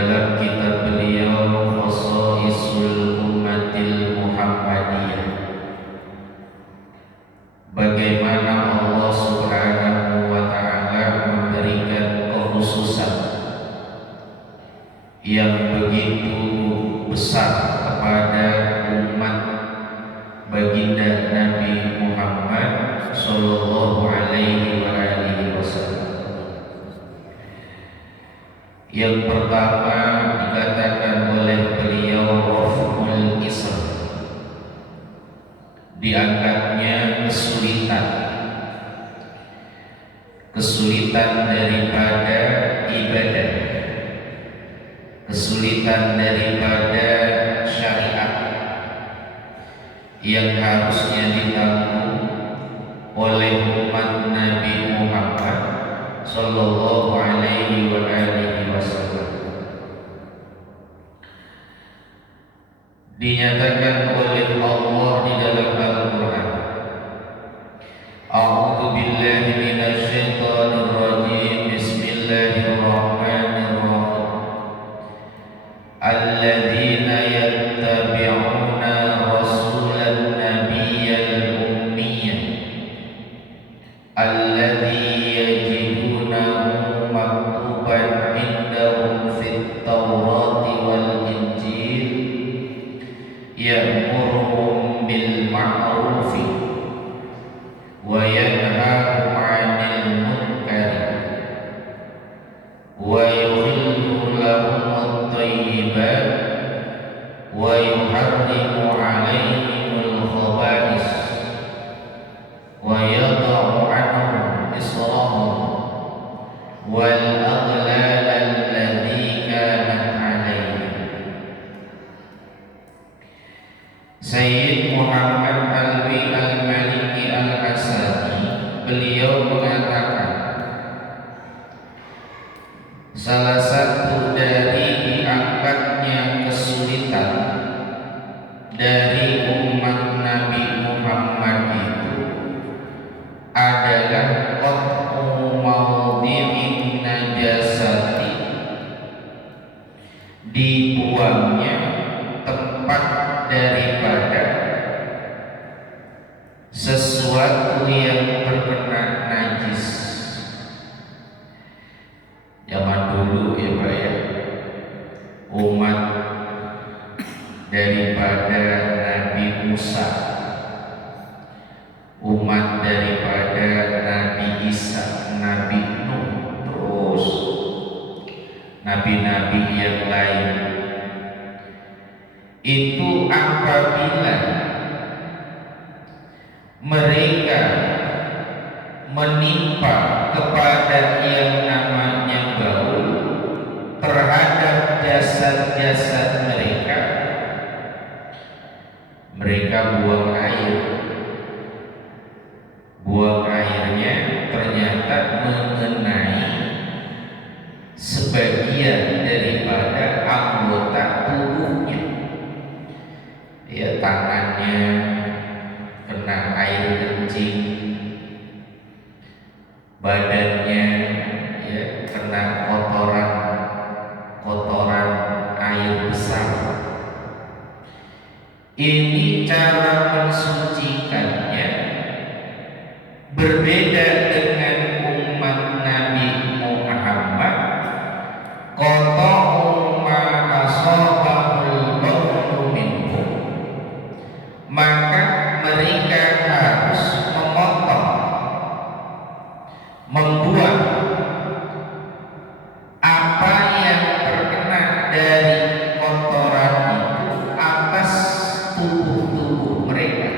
dalam kitab beliau Khosaisul Ummatil Muhammadiyah, bagaimana Allah Subhanahu wa Ta'ala memberikan kekhususan yang begitu besar kepada umat baginda Nabi Muhammad Sallallahu Alaihi Wasallam. Yang pertama dikatakan oleh beliau Raf'ul Isr, diangkatnya kesulitan daripada ibadah, kesulitan daripada syariat yang harusnya ditanggung oleh umat Nabi Muhammad Sallallahu Alaihi Wasallam. Dinyatakan oleh Allah di dalam Al-Quran, A'udzu billahi minasy syaithanir rajim, bismillahirrahmanirrahim. Alladzina yattabi'una rasulan nabiyyal ummiyya alladzi yajidunahu maktuban indahum fit tawrati wal injil ya'muruhum bil ma'rufi wa yanhahum 'anil munkari wa yuhillu lahum at-thayyibat wa yuharrimu 'alaihimul khaba'is wa yada'u 'anhum israhum wal aghlal allati kanat 'alaihim. Sayyid Muhammad Alwi Al-Maliki Al-Asadi, beliau mengatakan salah satu dari diangkatnya kesulitan dari umat Nabi Muhammad itu adalah qat'u mawdi'in najasati, dibuangnya tempat daripada sesuatu yang terkena najis. Zaman dulu ya Pak ya, umat daripada Nabi Musa, umat daripada Nabi Isa, Nabi Nuh, terus nabi-nabi yang lain, itu apabila mereka menimpa kepada yang namanya bau terhadap jasad-jasad mereka, mereka buang air. Buang airnya ternyata mengenai sebagian daripada anggota tubuhnya, ya, tangannya kena air kencing, badannya ya kena kotoran air besar. Ini cara mensucikannya berbeda dengan umat Nabi Muhammad. Qata'u ma asabahul qawlu minhum, maka mereka harus memotong, membuang apa yang terkena dari kotoran itu atas tubuh mereka.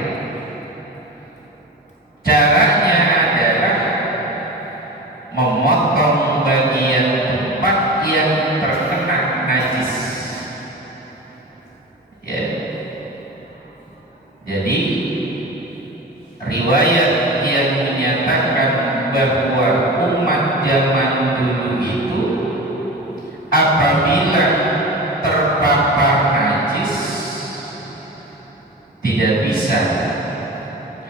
Caranya adalah memotong bagian tempat yang terkena najis, ya. Jadi riwayat yang menyatakan bahwa umat zaman dulu itu apabila terpapar najis tidak bisa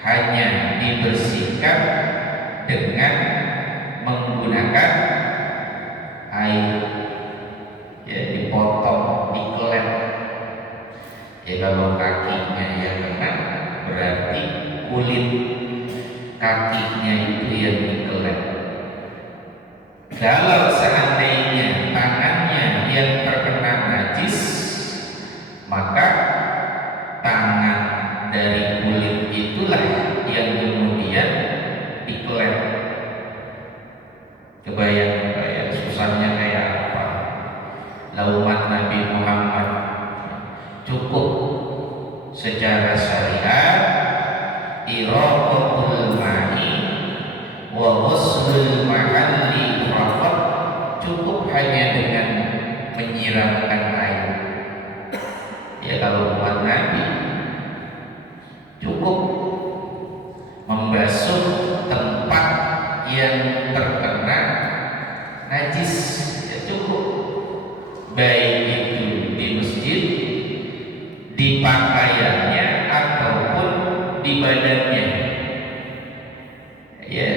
hanya dibersihkan dengan menggunakan air, ya, dipotong, dikelem. Ya kalau kakinya yang kena berarti kulit kakinya itu yang dikelem. Kalau seandainya tangannya yang terkena najis, maka tangan dari kulit itulah yang kemudian dikelem. Kebayang susahnya kayak apa? Laumat Nabi Muhammad cukup secara syariat iraqatul ma'i wa ghuslul mahalli faqat, cukup hanya dengan menyiramkan air. Ya kalau umat Nabi cukup membasuh tempat yang terkena najis, ya cukup, baik itu di masjid, di pakaiannya ataupun di badannya. Ya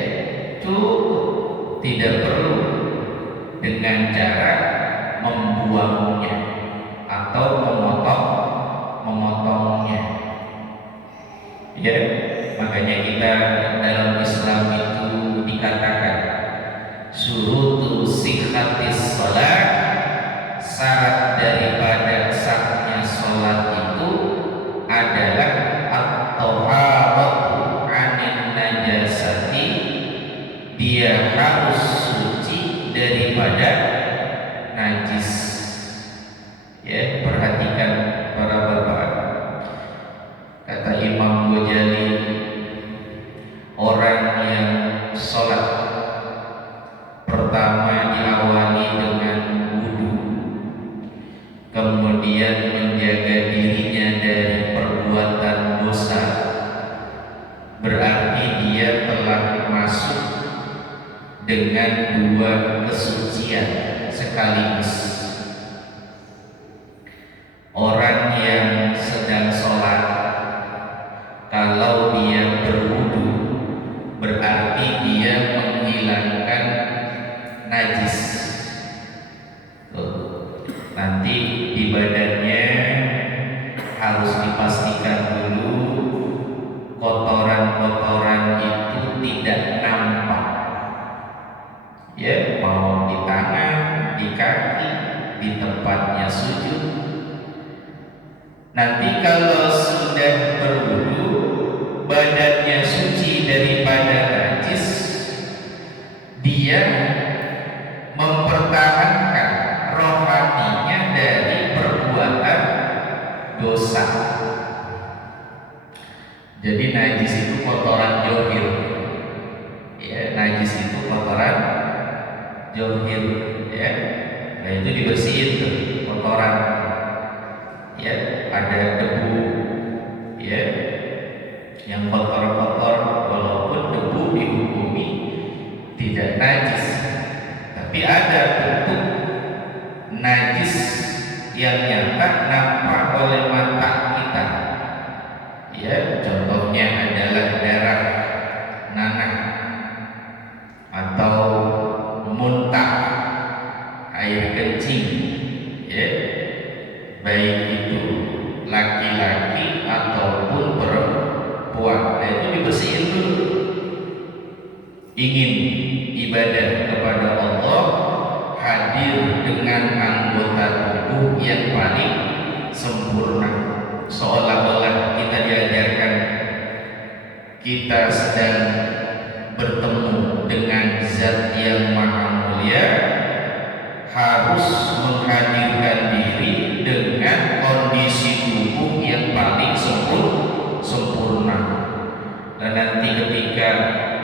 cukup, tidak perlu dengan cara membuangnya atau memotongnya. Ya, makanya kita dalam Islam itu dikatakan syurutu sihhatis shalah, syarat daripada sahnya sholat itu adalah at-thaharatu 'anil najasati, dia harus suci daripada najis. Ya, perhatikan para bapak. Kata Imam Ghazali, orang yang sholat pertama diawali dengan wudu, kemudian menjaga dirinya dari perbuatan dosa, berarti dia telah masuk dengan dua kesucian sekaligus. Orang yang sedang sholat, kalau dia berwudu, berarti dia menghilangkan najis. Nanti di badannya harus dipastikan dulu kotoran-kotoran itu tidak nampak. Ya, mau di tangan, di kaki, di tempatnya sujud. Nanti kalau sudah berwudu, badannya suci daripada najis, dia mempertahankan rohaninya dari perbuatan dosa. Jadi najis itu kotoran johir. Ya, najis itu kotoran johir. Ya, nah itu dibersihin tuh kotoran. Ya, ada debu, ya, yang kotor-kotor, walaupun debu dihukumi tidak najis, tapi ada bentuk najis yang nyata nampak oleh mata kita. Ya, contohnya adalah darah, nanah, atau muntah, air kencing. Ya, baik itu laki-laki ataupun perempuan. Nah, itu dibersihin dulu. Ingin ibadah kepada Allah, hadir dengan anggota tubuh yang paling sempurna, seolah-olah kita diajarkan kita sedang bertemu dengan Zat yang Maha Mulia, harus menghadirkan diri dengan kondisi tubuh yang paling sempurna. Dan nanti ketika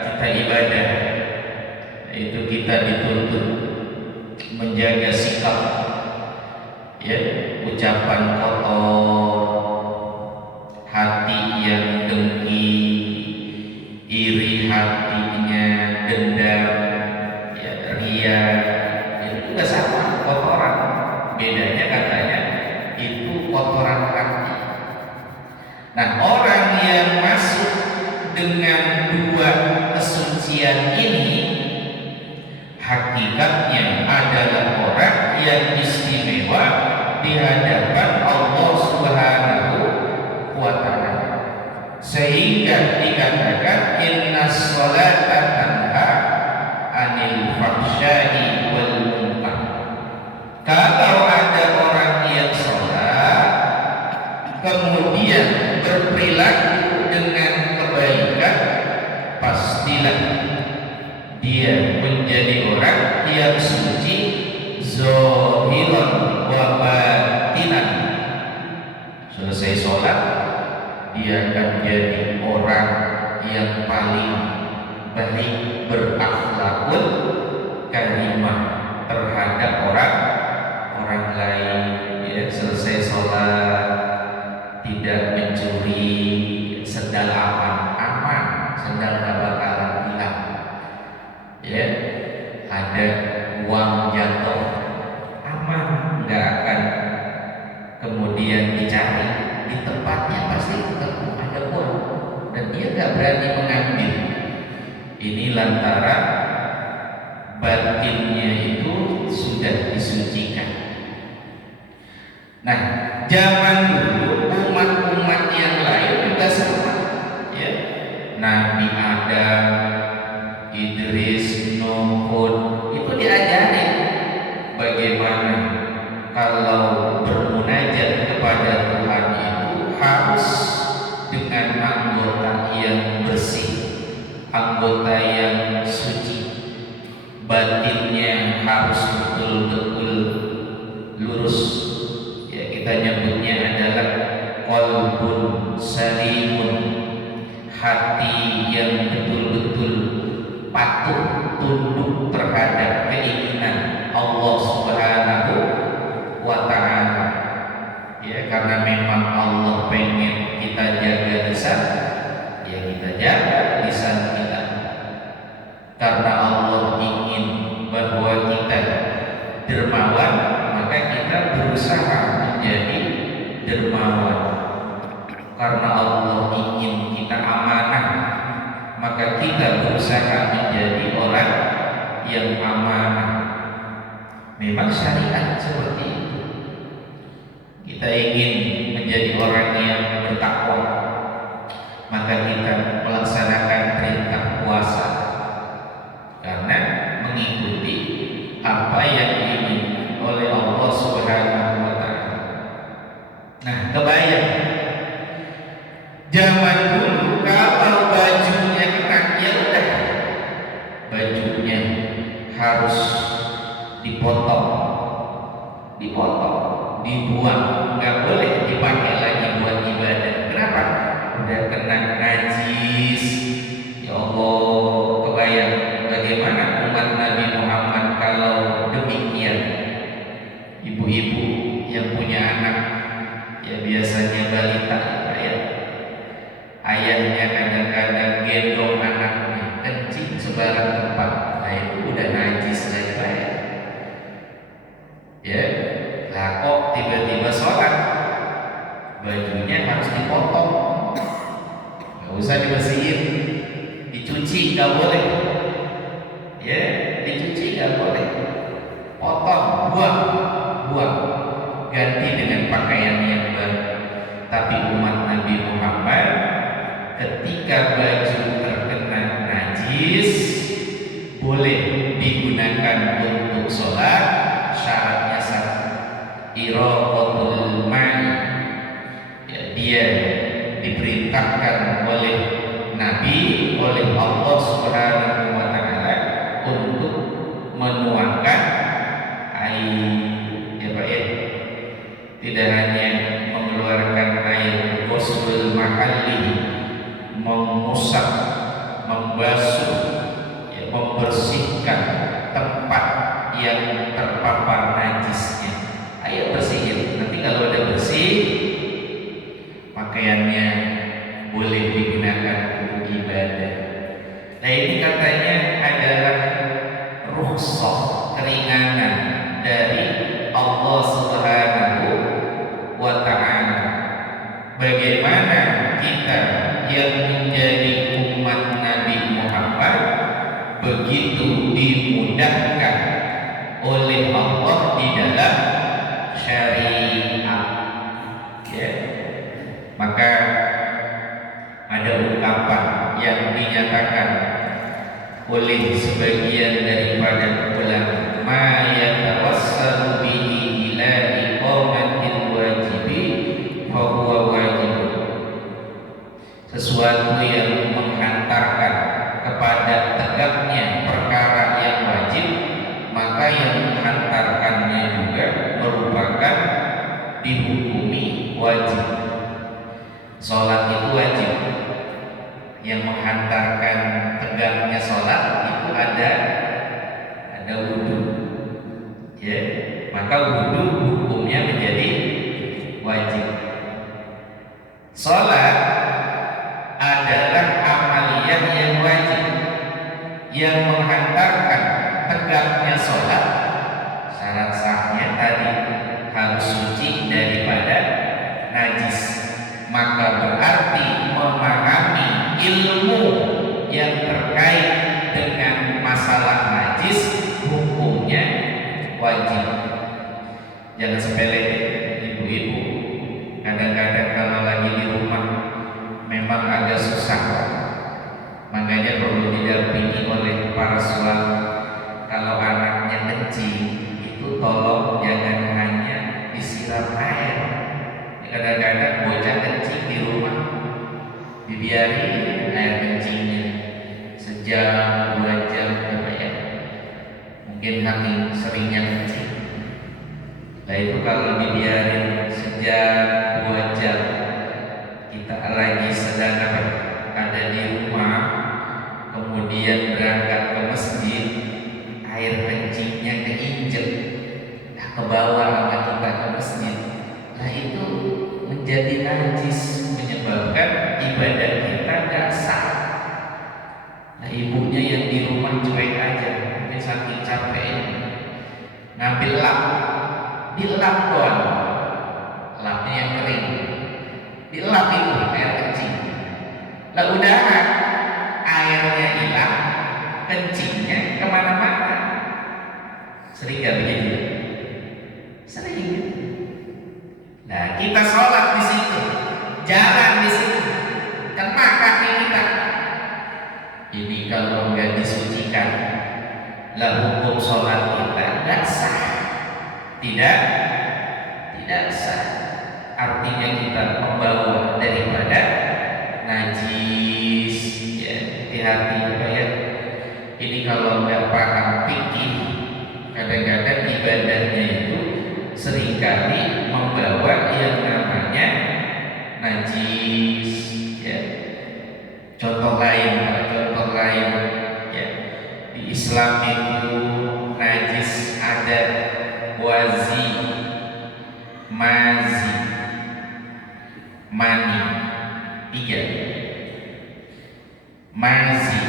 kita ibadah, itu kita dituntut menjaga sikap, ya, ucapan kotor, hati yang dengki, iri hatinya, dendam, ya, ria, itu juga sama kotoran. Bedanya katanya itu kotoran hati. Nah, orang yang masuk dengan dua kesucian ini hakikatnya adalah orang yang istimewa di hadapan Allah Subhanahu wa ta'ala. Sehingga dikatakan innas sholata tanha anil fahsya'i wal munkar. Kalau ada orang yang sholat kemudian berperilaku dengan kebaikan, pastilah dia menjadi orang yang suci zahiran wa batinan. Selesai sholat, dia akan jadi orang yang paling baik, berakhlakul karimah terhadap orang lain. Ya, selesai sholat tidak mencuri, sendal aman, sendal gak bakalan hilang. Ya, ada uang jatuh aman, nggak akan kemudian dicari, di tempatnya pasti ketemu ada uang dan dia nggak berani mengambil. Ini lantaran batinnya itu sudah disucikan. Nah, zaman dulu umat-umat yang lain juga sama, ya. Nabi Adam, Idris, Nuh, itu diajari bagaimana kalau bermunajat kepada Tuhan itu harus dengan anggota yang bersih, anggota yang suci, batinnya harus betul-betul lurus. Ya, kita nyebutnya adalah qalbun salimun, hati yang betul-betul patuh tunduk terhadap keinginan Allah Subhanahu wa ta'ala. Ya, karena memang Allah pengen kita jaga lisan, ya kita jaga lisan kita. Karena Allah ingin bahwa kita dermawan, maka kita berusaha menjadi dermawan. Karena Allah ingin kita amanah, maka kita berusaha menjadi orang yang amanah. Memang syariat seperti itu. Kita ingin menjadi orang yang bertakwa, maka kita melaksanakan perintah puasa karena mengikuti apa yang diinginkan oleh Allah Subhanahu wa ta'ala. Nah, kebayang zaman dulu kalau bajunya kena, ya udah bajunya harus dipotong, dibuang, nggak boleh dipakai lagi buat ibadah. Kenapa? Udah kena najis. Ya Allah, kebayang bagaimana umat Nabi Muhammad kalau demikian. Ibu-ibu yang punya anak, ya biasanya balita, ya ayahnya kadang-kadang gendong anaknya kencing sebarang tempat, nah itu udah najis lagi ya. Ya, lah kok tiba-tiba sholat bajunya harus dipotong, nggak usah dibersihin, dicuci nggak boleh, ya dicuci nggak boleh, potong, buang, ganti dengan pakaian yang baru. Tapi umat Nabi Muhammad ketika baju terkena najis boleh digunakan untuk sholat, syaratnya satu, iraqatul ma'i. Ya, dia diperintahkan oleh Nabi, oleh Allah Subhanahu wa ta'ala untuk menuangkan air. Ya Pak ya, tidak hanya mengeluarkan air, ghuslul mahalli, mengusap, membasuh, ya, membersihkan tempat yang terpapar najisnya. Ayo bersihin. Nanti kalau udah bersih, pakaiannya boleh digunakan untuk ibadah. Nah, ini katanya adalah rukhsah, keringanan dari Allah Subhanahu wa ta'ala. Bagaimana kita yang menjadi umat Nabi Muhammad begitu dimudahkan oleh Allah yang dinyatakan oleh sebagian daripada ulama, ma yatawassalu bihi ila iqamatil wajibi fa huwa wajib, sesuatu yang menghantarkan kepada tegaknya perkara yang wajib, maka yang menghantarkannya juga merupakan dihukumi wajib. Sholat itu wajib, yang menghantarkan tegaknya sholat itu ada wudhu, ya, maka wudhu hukumnya menjadi wajib. Sholat adalah amaliyah yang wajib, yang menghantarkan tegaknya sholat. Syarat sahnya tadi harus suci daripada najis, maka berarti memahami ilmu yang terkait dengan masalah najis hukumnya wajib. Jangan sepele ibu-ibu, kadang-kadang kalau lagi di rumah memang agak susah, makanya perlu didampingi oleh para suami. Kalau anaknya kencing itu tolong jangan hanya disiram air. Kadang-kadang bocah kencing di rumah dibiarin air kencingnya sejam 2 jam, ya, mungkin saking seringnya kencing. Nah itu kalau dibiarin sejam 2 jam, kita lagi sedang ada di rumah, kemudian berangkat ke masjid, air kencingnya keinjek, ke bawah sama kita ke masjid, nah itu menjadi najis, menyebabkan ibadah kita gak sah. Nah ibunya yang di rumah cuek aja, mungkin saking capeknya ngambil lap, dilap doang, lapnya yang kering, dilap itu air kencing. Lah udahan, airnya hilang, kencingnya kemana-mana. Sering gak begitu? Sering. Nah kita sholat di situ, jalan di situ, kena kaki kita. Ini kalau nggak disucikan, lah hukum sholat kita nggak sah, tidak sah. Artinya kita membawa daripada najis. Ya, hati-hati ya. Ini kalau nggak paham fikih, kadang-kadang ibadahnya itu seringkali membawa yang namanya najis, ya. Contoh lain ya, di Islam itu najis ada wazi, mazi, mani, 3. Mazi,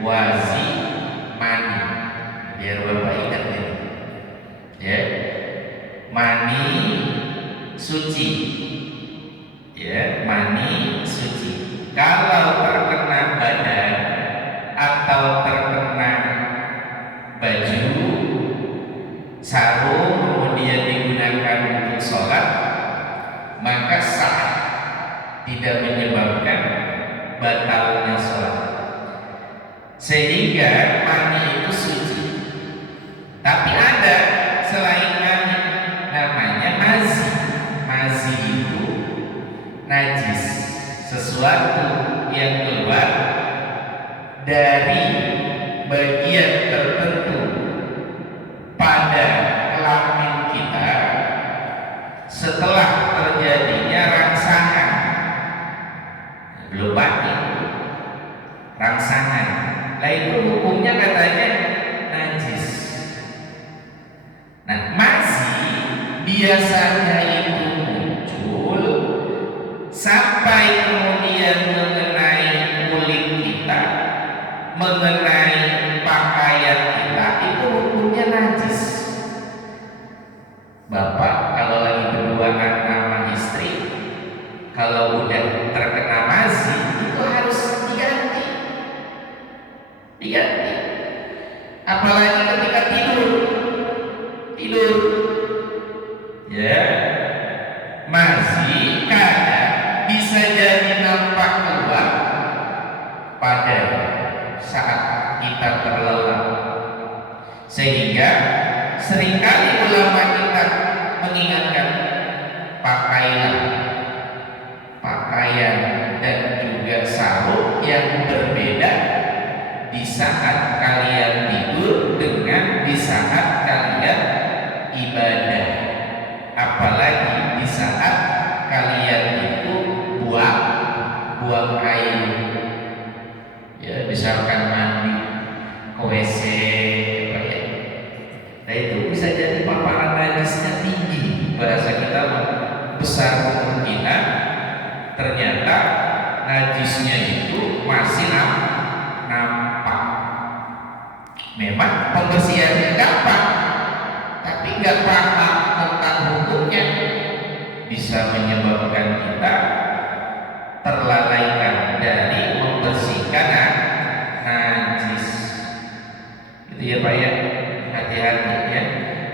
wazi, mani, biar Bapak ingat ya. Mani suci, ya, mani suci. Kalau terkena badan atau terkena baju, sarung, kemudian digunakan untuk sholat, maka sah, tidak menyebabkan batalnya sholat. Sehingga mani itu suci. Tapi ada selain mani, namanya mazi. Mazi itu najis, sesuatu yang keluar dari bagian tertentu pada kelamin kita setelah terjadinya rangsangan, belum mati, rangsangan. Nah itu hukumnya katanya najis. Nah mazi biasanya itu muncul sampai kemudian mengenai kulit kita, mengenai pakaian kita, itu hukumnya najis. Bapak kalau lagi berduaan sama istri, kalau udah terkena mazi itu harus diganti. Apalagi ketika tidur, ya, mazi kadang bisa jadi nampak keluar Sehingga seringkali ulama kita mengingatkan, pakailah pakaian dan juga sarung yang berbeda di saat kalian tidur dengan di saat kalian ibadah, apalagi di saat kalian itu buang air, ya misalkan mandi ke WC, apa ya. Nah itu bisa jadi paparan najisnya tinggi, bahasa kita besar kemungkinan ternyata najisnya itu masih nampak. Memang pembersihannya gampang, tapi nggak paham tentang hukumnya bisa menyebabkan kita terlalaikan dari membersihkan najis. Gitu ya Pak ya, hati-hati ya.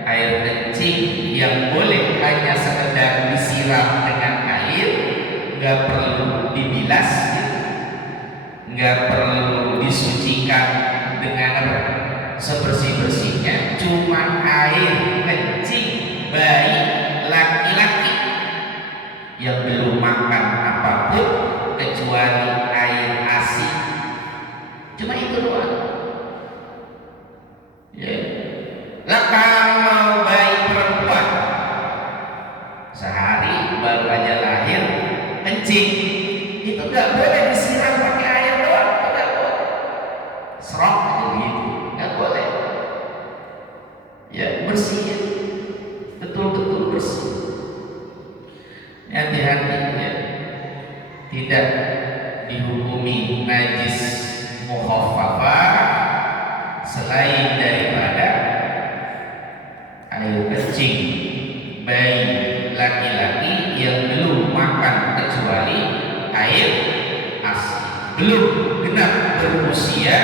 Air kencing yang boleh hanya sekedar disiram dengan air, nggak perlu dibilas, nggak perlu disucikan dengan sebersih-bersihnya, cuma air kencing bayi laki-laki yang belum makan apapun kecuali air ASI, cuma itu doang ya. Lah kalau bayi perempuan sehari baru aja lahir kencing, itu nggak boleh disiram pakai air doang, nggak boleh serok aja begitu, nggak boleh ya. Bersihin betul-betul bersih. Hati-hati ya, tidak dihukumi najis mukhaffafah selain daripada air kencing bayi laki-laki yang belum makan kecuali air ASI, belum genap berusia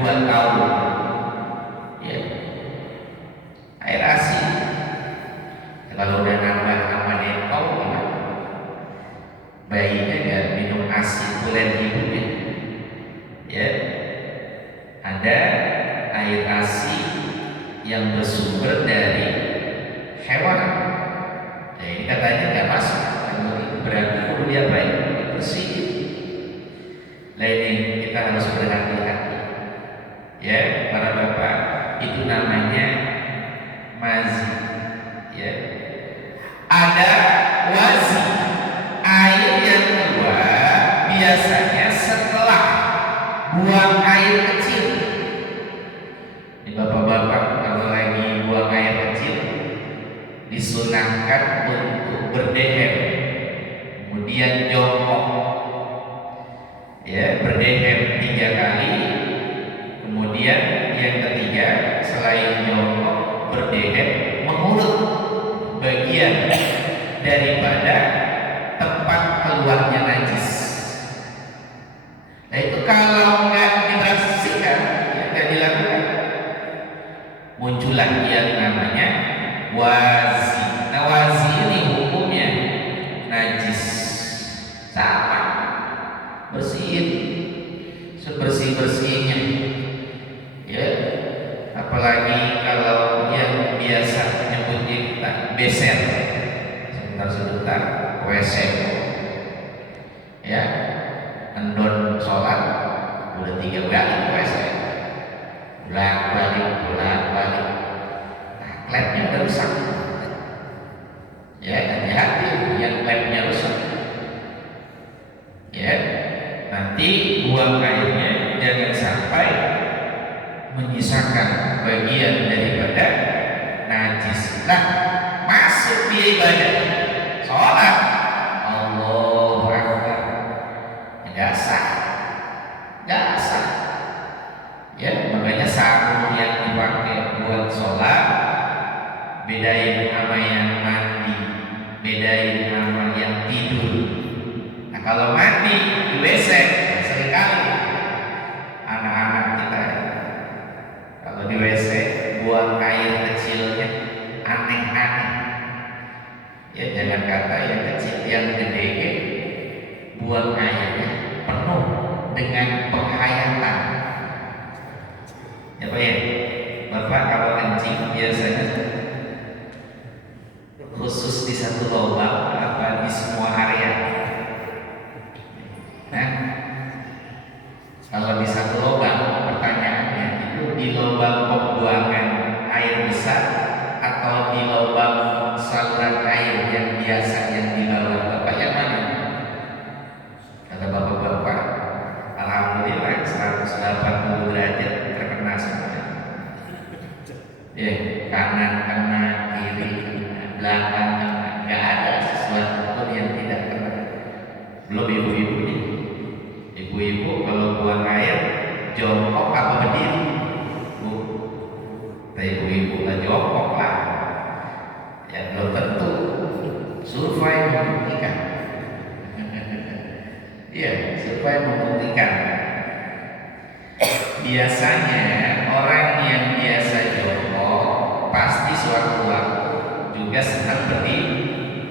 2 tahun ya. Air ASI kalau udah nambah dekau gimana? Bayinya nggak minum ASI tulen ibunya ya. Ada air ASI yang bersumber dari hewan. Nah, ini katanya nggak masuk, kalau itu berarti perlu diapain? Dibersihin. Nah ini kita harus berhati-hati ya para bapak, itu namanya mazi ya. Ada wazi, air yang keluar biasanya setelah buang air kecil. Ini bapak-bapak kalau lagi buang air kecil disunahkan untuk berdehem, kemudian jongkok ya, berdehem 3 kali, kemudian yang ketiga selain jongkok berdehem mengurut bagian daripada tempat keluarnya najis. Nah itu kalau nggak dibersihkan ya nggak dilakukan, muncullah yang namanya wazi. Nah wazi ini hukumnya najis, sama, bersihin sebersih-bersihnya ya. Apalagi kalau yang biasa menyebutnya kita beser, sebentar WC ya, endon sholat udah 3 kali WC, bolak-balik nah klepnya udah rusak ya. Hati-hati yang klepnya rusak ya, nanti buang airnya jangan sampai menyisakan bagian daripada najis. Nah masuk di ibadah sholat, Allahu Akbar, nggak sah ya. Makanya sarung yang dipakai buat sholat bedain sama yang mandi, bedain sama yang tidur. Nah kalau mandi di WC seringkali anak-anak kita kalau di WC buang air kecilnya aneh-aneh ya. Jangan kata yang kecil, yang gede buang airnya penuh dengan penghayatan ya Pak ya. Bapak bapak kalau kencing biasanya khusus di satu lubang apa di semua area? Nah, kalau di satu lubang, pertanyaannya itu di lubang pembuangan air besar atau di lubang saluran air yang biasa yang di bawah? Bapak yang mana? Kata bapak-bapak, alhamdulillah 180 derajat terkena semuanya. Ya, kanan kena, kiri kena, belakang kena, nggak ada sesuatu pun yang tidak kena. Belum ibu-ibunya. Ibu-ibu kalau buang air jongkok apa berdiri? Bu, ibu-ibu lah jongkok lah. Ya belum tentu. Survei membuktikan. Iya, survei membuktikan. Biasanya orang yang biasa jongkok pasti suatu waktu juga sedang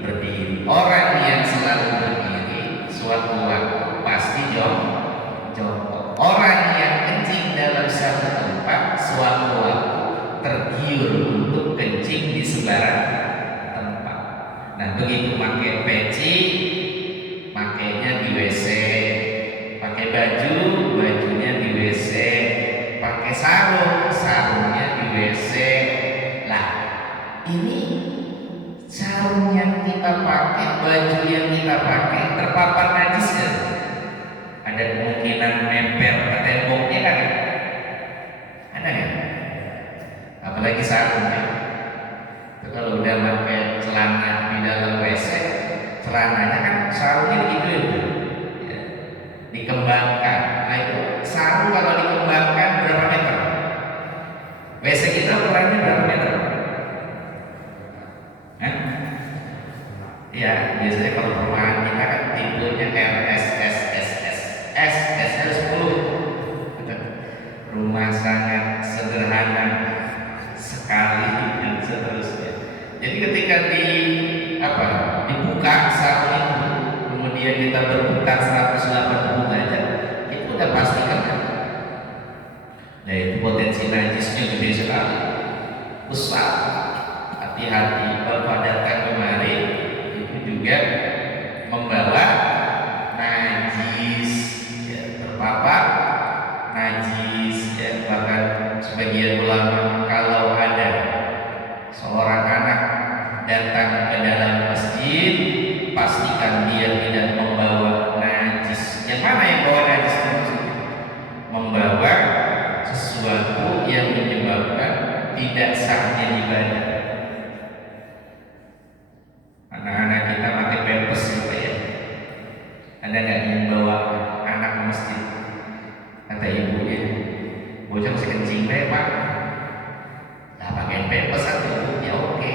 berdiri. Orang yang selalu berdiri suatu waktu pasti jongkok. Orang yang kencing dalam satu tempat suatu waktu tergiur untuk kencing di sembarang tempat. Nah, begitu pakai peci, makainya di WC, pakai baju, bajunya di WC, pakai sarung, sarungnya di WC. Lah, ini sarung yang kita pakai, baju yang kita pakai terpapar najis kan? Ada kemungkinan nempel ke temboknya kan? Ada kan? Apalagi sarung ya. Itu kalau udah pakai celana di dalam WC, celananya kan sarungnya gitu ya, dikembangkan. Nah itu sarung kalau dikembangkan berapa meter? WC kita ukurannya berapa meter? Ya, biasanya kalau perumahan kita kan tipenya S harus 10. Rumah sangat sederhana sekali dan seterusnya. Jadi ketika dibuka sarung itu, kemudian kita berputar 180 derajat, itu udah pasti kena. Nah itu potensi najisnya gede sekali, besar. Hati-hati kalau datang kemari itu juga membawa najis, ya, terpapar najis, ya, bahkan sebagian ulama kalau ada seorang anak datang ke dalam masjid pastikan dia tidak membawa najis. Yang mana yang bawa najis itu maksudnya? Membawa sesuatu yang menyebabkan tidak sahnya ibadah. Anak-anak kita pakai pampers gitu ya. Ada nggak yang bawa anak ke masjid? Kata ibunya, bocah masih kencing deh pak. Nah pakai pampers satu, ya oke.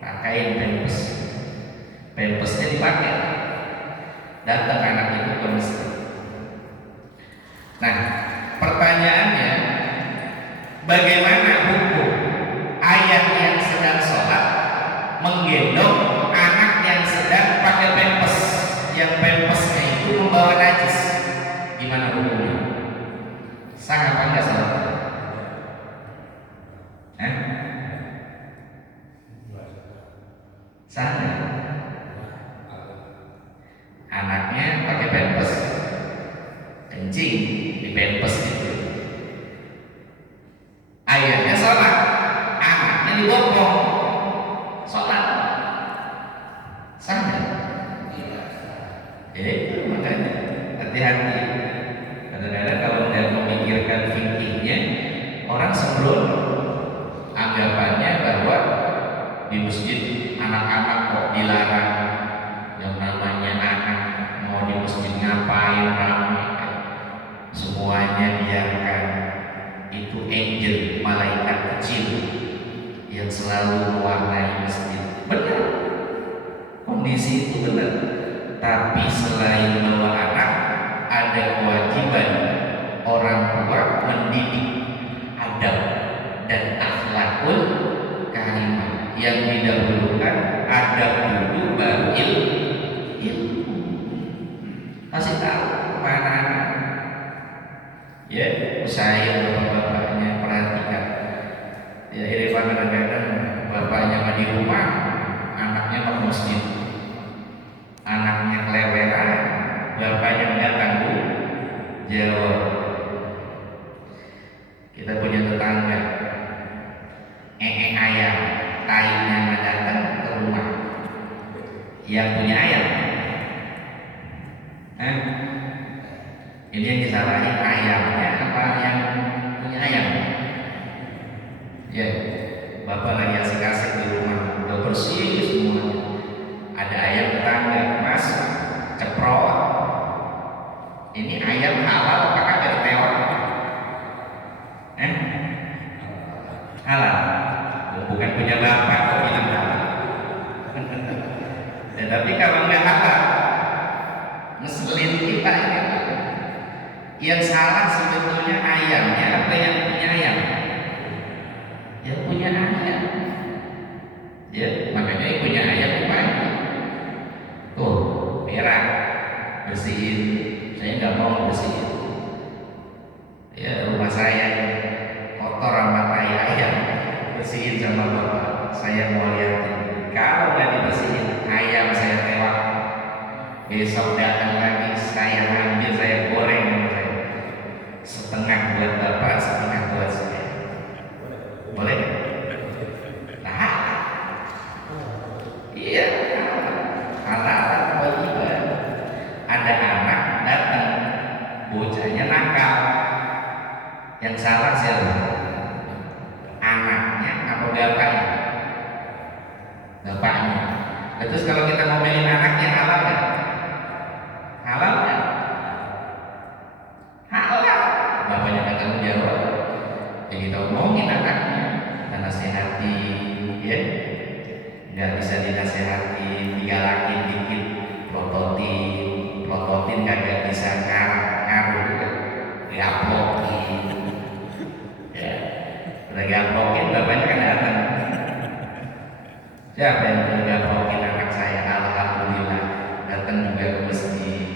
Pakaiin pampers. Pampersnya dipakai. Datang anak itu ke masjid. Nah pertanyaannya, bagaimana hukum ayah yang sedang sholat menggendong anak yang sedang pakai pampers, yang pampers itu membawa najis? Gimana hukumnya? Sah apa enggak salah? Sah enggak? Anaknya pakai pampers, kencing di pampers itu. Ayahnya sholat, anaknya dibopong sholat. Sah enggak? Itu makanya hati-hati. Kadang-kadang kalau nggak memikirkan fikihnya, orang sembrono anggapannya bahwa di masjid anak-anak kok dilarang. Yang namanya anak mau di masjid ngapain ramai, semuanya biarkan. Itu angel, malaikat kecil yang selalu mewarnai masjid. Benar, kondisi itu benar. Tapi selain bawa anak, ada kewajiban orang tua mendidik adab dan akhlakul karimah. Yang didahulukan adab dulu baru ilmu. Kasih tahu mana anak. Ya, usahain bapak-bapaknya perhatikan. masjid, anaknya keleweran, bapaknya nggak tanggung jawab. Kita punya tetangga, ayam, tainya nggak datang ke rumah, yang punya ayam. Ini yang disalahin ayamnya apa yang punya ayam? Ya, bapak lagi asik-asik di rumah, udah bersih semuanya. Ada ayam tetangga, mas, ceprot. Ini ayam halal apakah dari tewak? Halal. Bukan punya bapak kok bilang halal. Tapi kalau nggak halal, ngeselin kita ini. Yang salah sebetulnya ayamnya apa yang punya ayam? Yang punya ayam. Ya, makanya yang punya ayam banyak. Tuh, merah, bersihin. Saya nggak mau bersihin. Ya, rumah saya kotor sama tai ayam, bersihin sama bapak. Saya mau lihatin. Kalau nggak dibersihin, ayam saya tewak. Besok datang lagi, saya ambil, saya goreng. Setengah buat bapak, setengah buat saya. Boleh? Nah, iya, halal kewajiban. Ada anak datang, bocahnya nakal. Yang salah siapa? Anaknya apa bapaknya? Bapaknya. Terus kalau kita ngomelin anaknya, halal kan? Halal kan? Halal. Bapaknya nggak tanggung jawab. Ya kita omongin anaknya, kita nasihati, ya. Nggak bisa dinasihati, digalakin dikit, prototin kagak bisa ngaruh, diaplokin, ya. Udah diaplokin, bapaknya kan datang. Siapa yang diaplokin anak saya? Alhamdulillah, datang juga ke masjid.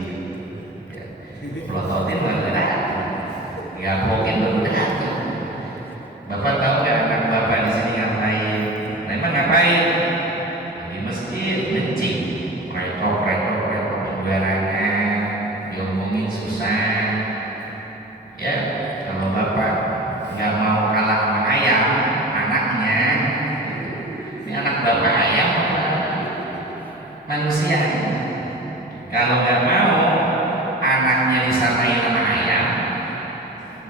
Ya. Prototin baru datang, diaplokin baru datang. Bapak tahu nggak anak bapak di sini ngapain? Memang ngapain? Di masjid kencing, rekor sembarangan, diomongin susah. Ya, kalau bapak nggak mau kalah sama ayam, anaknya, ini anak bapak ayam, manusia. Kalau nggak mau anaknya disamain sama ayam,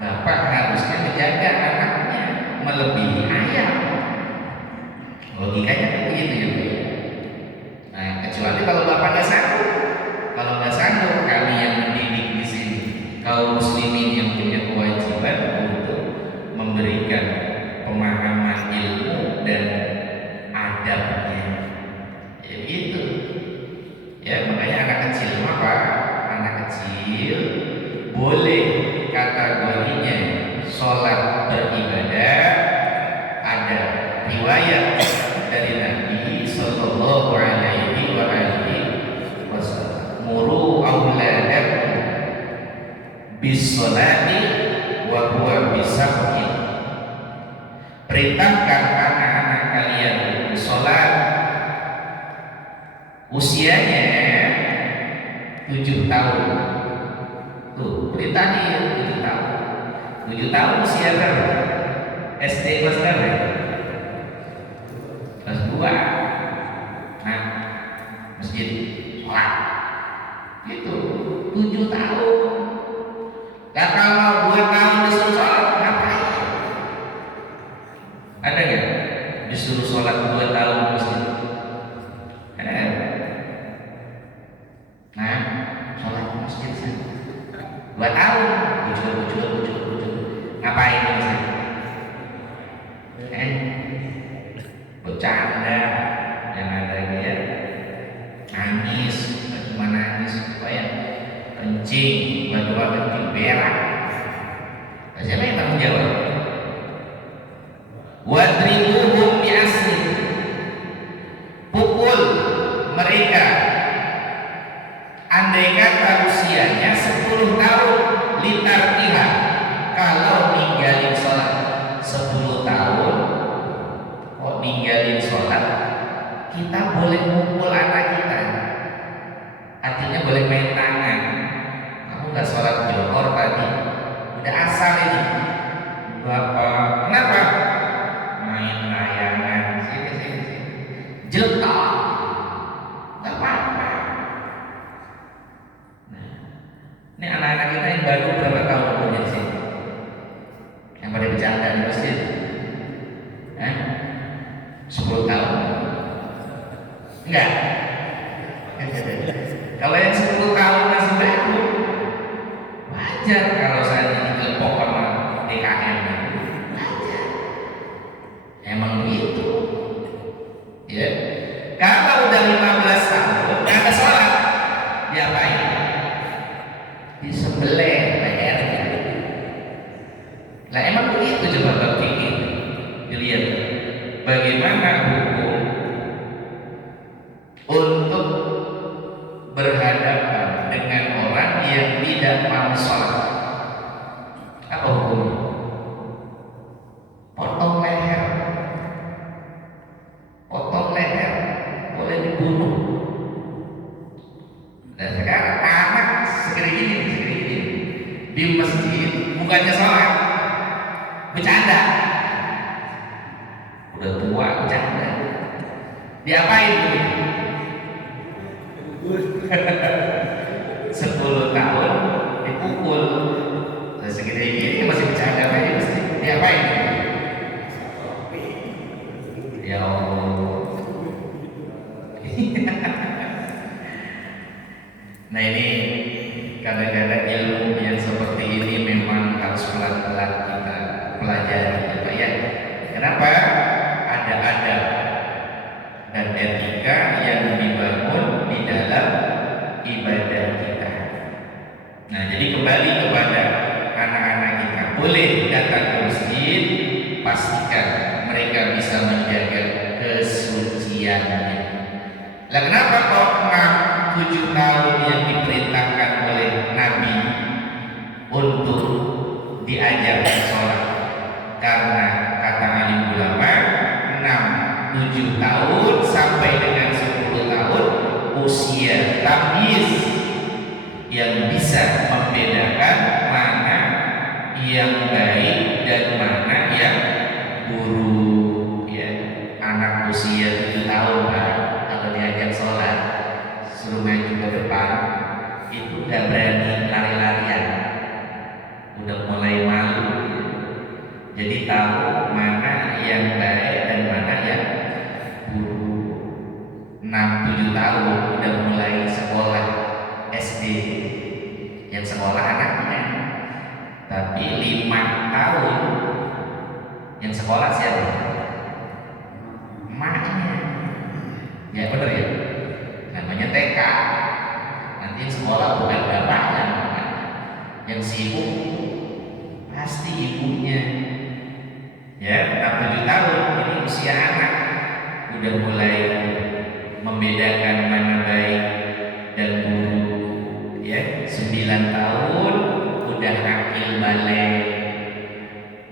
bapak harusnya menjaga anaknya melebihi ayam. Logikanya begitu juga. Nah, kecuali kalau bapak nggak sanggup. Kalau nggak sanggup, kami yang mendidik di sini, kaum muslimin yang punya kewajiban untuk memberikan pemahaman ilmu dan adabnya. Ya gitu. Ya makanya anak kecil apa? Anak kecil boleh kategorinya sholat beribadah. Ada riwayat dari Nabi Sallallahu Alaihi Wasallam, muru auladakum bis-sholati wa huwa bisab'in. Perintahkan anak-anak kalian sholat usianya 7 tahun. Tuh, perintahnya 7 tahun. 7 tahun usia berapa? SD kelas berapa? Kelas 2. Nah, masjid sholat gitu 7 tahun. Dan kalau 2 tahun disuruh sholat, ngapain? Ada nggak disuruh sholat 2 tahun masjid? Ada nggak? Nah, sholat di masjid 2 tahun, bujur. Ngapain di masjid? Bercanda, yang ada dia nangis, cuma nangis, supaya kencing, baju kencing berak. Siapa yang tanggung jawab? Wadribuhum bi'asri, pukul mereka. Andai kata usianya 10 tahun, litarkiha, kalau ninggalin sholat 10 tahun, kok ninggalin sholat kita boleh mukul anak kita, artinya boleh main tangan. Kamu nggak sholat johor tadi, udah asar ini. Bapak, kenapa? Main layangan, sini sini sini, jetak, nggak apa-apa. Nah, ini anak-anak kita yang baru berapa tahun umurnya di sini? Yang pada bercanda di masjid? 10 tahun? Enggak. Kalau yang 10 tahun masih baru, wajar kalau saya dilepok sama DKM. Wajar. Emang begitu. Ya. Kalau udah 15 tahun nggak ada sholat, diapain? Disembelih lehernya. Lah emang begitu, coba Bapak pikir. Dilihat bagaimana hukum untuk berhadapan dengan orang yang tidak mau sholat. Apa hukumnya? Potong leher, boleh dibunuh. Dan sekarang anak segede gini di masjid bukannya sholat, bercanda. Udah tua bercanda, diapain? 10 tahun dipukul, segede gini masih bercanda aja mesti. Diapain? Ya Allah. Nah ini kadang-kadang ilmu yang seperti ini memang harus pelan-pelan kita pelajari, Pak ya. Kenapa? Ada adab dan etika yang dibangun di dalam ibadah kita. Nah, jadi kembali kepada anak-anak kita, boleh datang ke masjid, pastikan mereka bisa menjaga kesuciannya. Lah kenapa kok 7 tahun yang diperintahkan oleh Nabi untuk diajarkan sholat? Karena kata alim ulama 6-7 tahun sampai dengan 10 tahun usia tamyiz yang bisa membedakan mana yang baik dan mana yang buruk ya. Anak usia 7 tahun Pak, kalau diajak sholat suruh maju ke depan itu gak berani lari-larian, udah mulai malu. Jadi tahu mana yang baik dan mana yang buruk. 6-7 tahun udah mulai sekolah SD, yang sekolah anaknya. Tapi 5 tahun yang sekolah siapa? Emaknya. Ya bener ya, namanya TK. Nanti sekolah bukan bapaknya, yang sibuk pasti ibunya. Ya, 6-7 tahun ini usia anak udah mulai membedakan mana baik dan buruk. Ya, 9 tahun udah akil balik.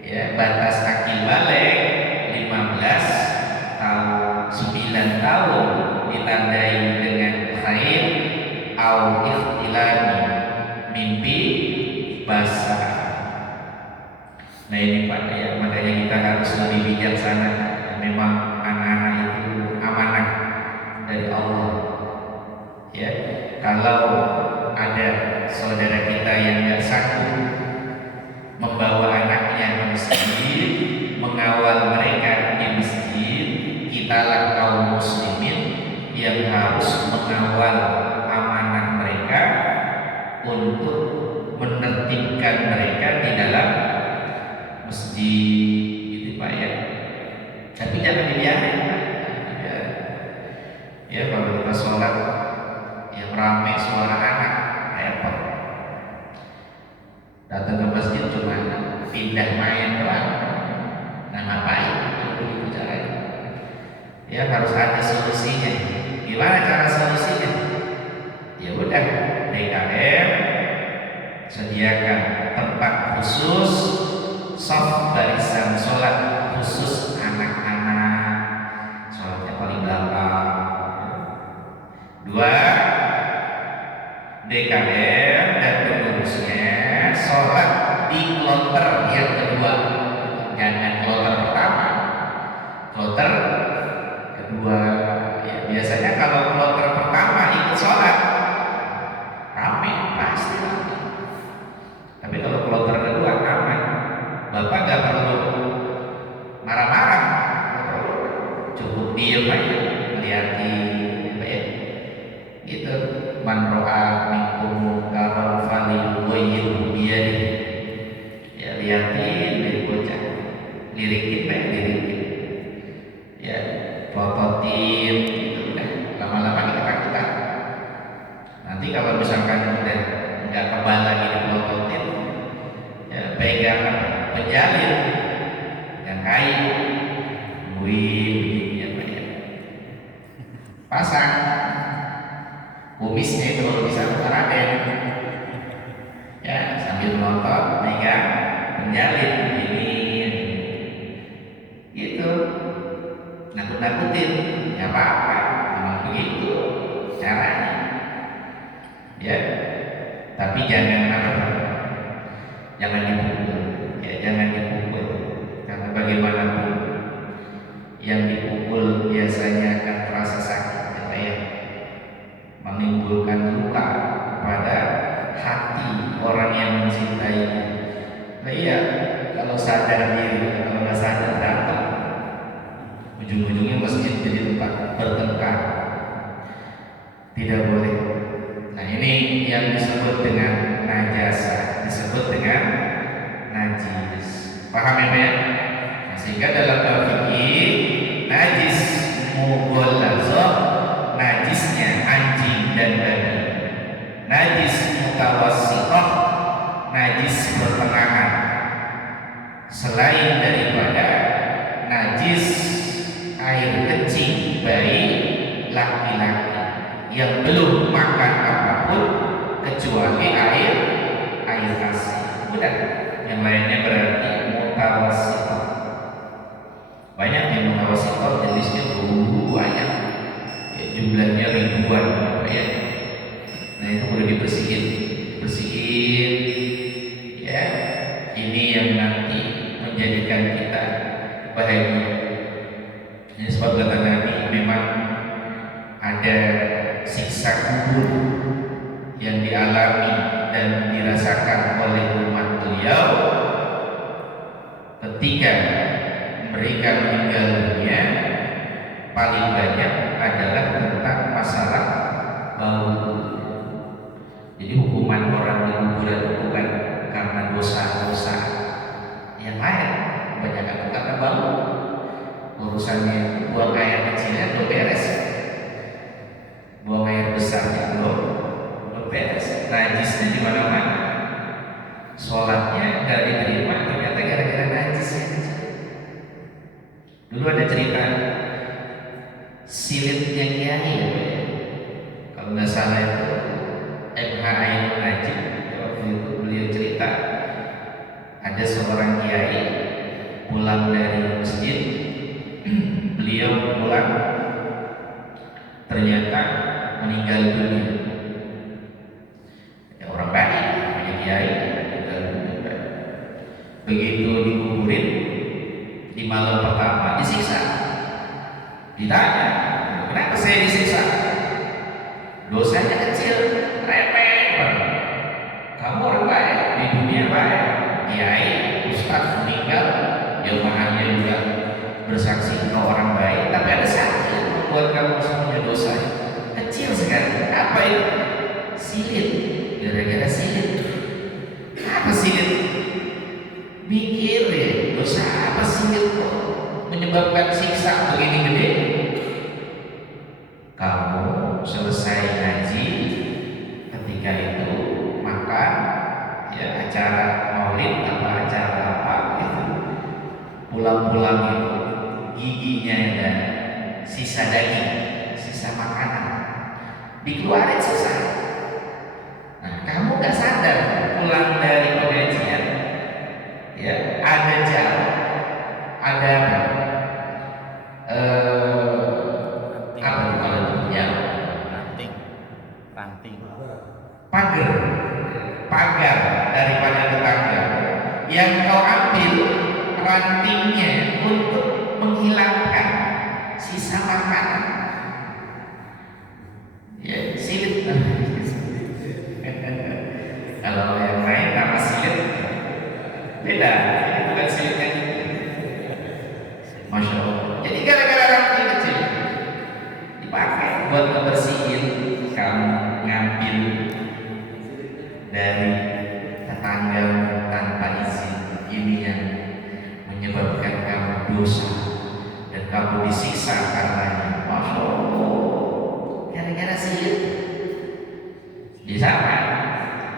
Ya, batas akil balik 15 tahun. 9 tahun ditandai dengan khair au ikhtilami, mimpi basah. Nah ini Pak ya, makanya kita harus lebih bijaksana. Memang anak-anak itu amanah dari Allah. Ya, kalau ada saudara kita yang nggak sanggup membawa anaknya ke masjid, mengawal mereka di masjid, kitalah kaum muslimin yang harus mengawal amanah mereka untuk menertibkan mereka di dalam masjid, gitu Pak ya. Tapi jangan dibiarin ya. Ya kalau kita sholat yang ramai suara anak repot. Datang ke masjid cuma pindah main doang. Nah ngapain? Itu caranya. Ya harus ada solusinya. Gimana cara solusinya? Ya udah, DKM sediakan tempat khusus, shaf barisan sholat khusus anak-anak, sholatnya paling belakang. Dua, DKM dan pengurusnya sholat di kloter yang kedua, jangan kloter pertama, kloter kedua. Ya, biasanya kalau kloter pertama ikut sholat rame, pasti rame. Tapi kalau kloter kedua aman, bapak gak perlu marah-marah, gak perlu, cukup diem aja melihatin, ya gitu. Man ro'a minkum munkaran falyughayyirhu biyadihi. Ya lihatin dari bocah, lirikin baik, lirikin, ya prototin gitu. Udah lama-lama kita nanti kalau misalkan udah nggak kebal lagi di prototin, ya pegang penjalin yang kayu, begini apa ya, pasang kumisnya itu kalau bisa Raden, ya sambil melotot megang penjalin ini gitu, nakut-nakutin, nggak apa-apa, memang begitu caranya, ya. Tapi jangan apa, jangan dipukul, ya jangan dipukul, karena bagaimanapun yang dipukul biasanya akan terasa sakit, ya, menimbulkan luka pada hati orang yang mencintainya. Nah iya, kalau sadar diri, kalau nggak sadar datang, ujung-ujungnya masjid jadi tempat bertengkar. Tidak boleh. Nah ini yang disebut dengan najasa, disebut dengan najis. Paham ya? Nah, sehingga dalam fikih najis mughallazzah, najisnya anjing dan babi. Najis mutawassithah, najis pertengahan. Selain daripada najis air kencing bayi laki-laki yang belum makan apapun kecuali air asin. Udah, yang lainnya berarti mutawassithah. Banyak yang mutawassithah jenisnya banyak, ya, jumlahnya ribuan, ya. Nah itu perlu dibersihin, ya. Ini yang nanti menjadikan kita bahagia. Ini sebab kata Nabi, memang ada siksa kubur yang dialami dan dirasakan oleh umat beliau ketika mereka meninggal dunia. Paling banyak adalah tentang masalah bau. Jadi hukuman orang di kuburan bukan karena dosa-dosa yang lain, kebanyakan karena bau. Urusannya buang air kecilnya belum beres, buang air besarnya belum beres, najisnya di mana-mana. Sholatnya nggak diterima ternyata gara-gara najisnya. Dulu ada cerita silitnya kiai, kalau nggak salah itu MH Ainul Najib. Waktu itu beliau cerita ada seorang kiai pulang dari masjid, beliau pulang ternyata meninggal dunia. Ya, orang baik, punya kiai meninggal dunia. Begitu dikuburin di malam pertama disiksa, ditanya, kenapa saya disiksa? Dosanya kecil, remeh banget. Kamu orang baik, di dunia baik, kiai, ustaz meninggal, jemaahnya juga bersaksi kau orang baik, tapi ada satu yang membuat kamu punya dosa kecil sekali. Apa itu? Silit. Gara-gara silit. Apa silit? Mikir ya, dosa apa silit kok menyebabkan siksa begini gede? Kamu selesai ngaji, ketika itu makan, ya acara maulid apa acara apa gitu, pulang-pulang itu giginya dan sisa daging, sisa makanan dikeluarin sisa. Nah kamu nggak sadar pulang dari pengajian, ya ada jam, ada apa tuh kalau itu jam, ranting, pagar daripada tetangga yang kau ambil rantingnya untuk menghilangkan sisa makanan. Ya, silit. Kalau yang lain nama silit beda, ini bukan silitnya. Masya Allah. Jadi gara-gara ranting kecil dipakai buat ngebersihin, kamu ngambil dari tetangga tanpa izin, ini yang menyebabkan kamu dosa dan kamu disiksa karenanya. Masya Allah. Gara-gara silit. Di sana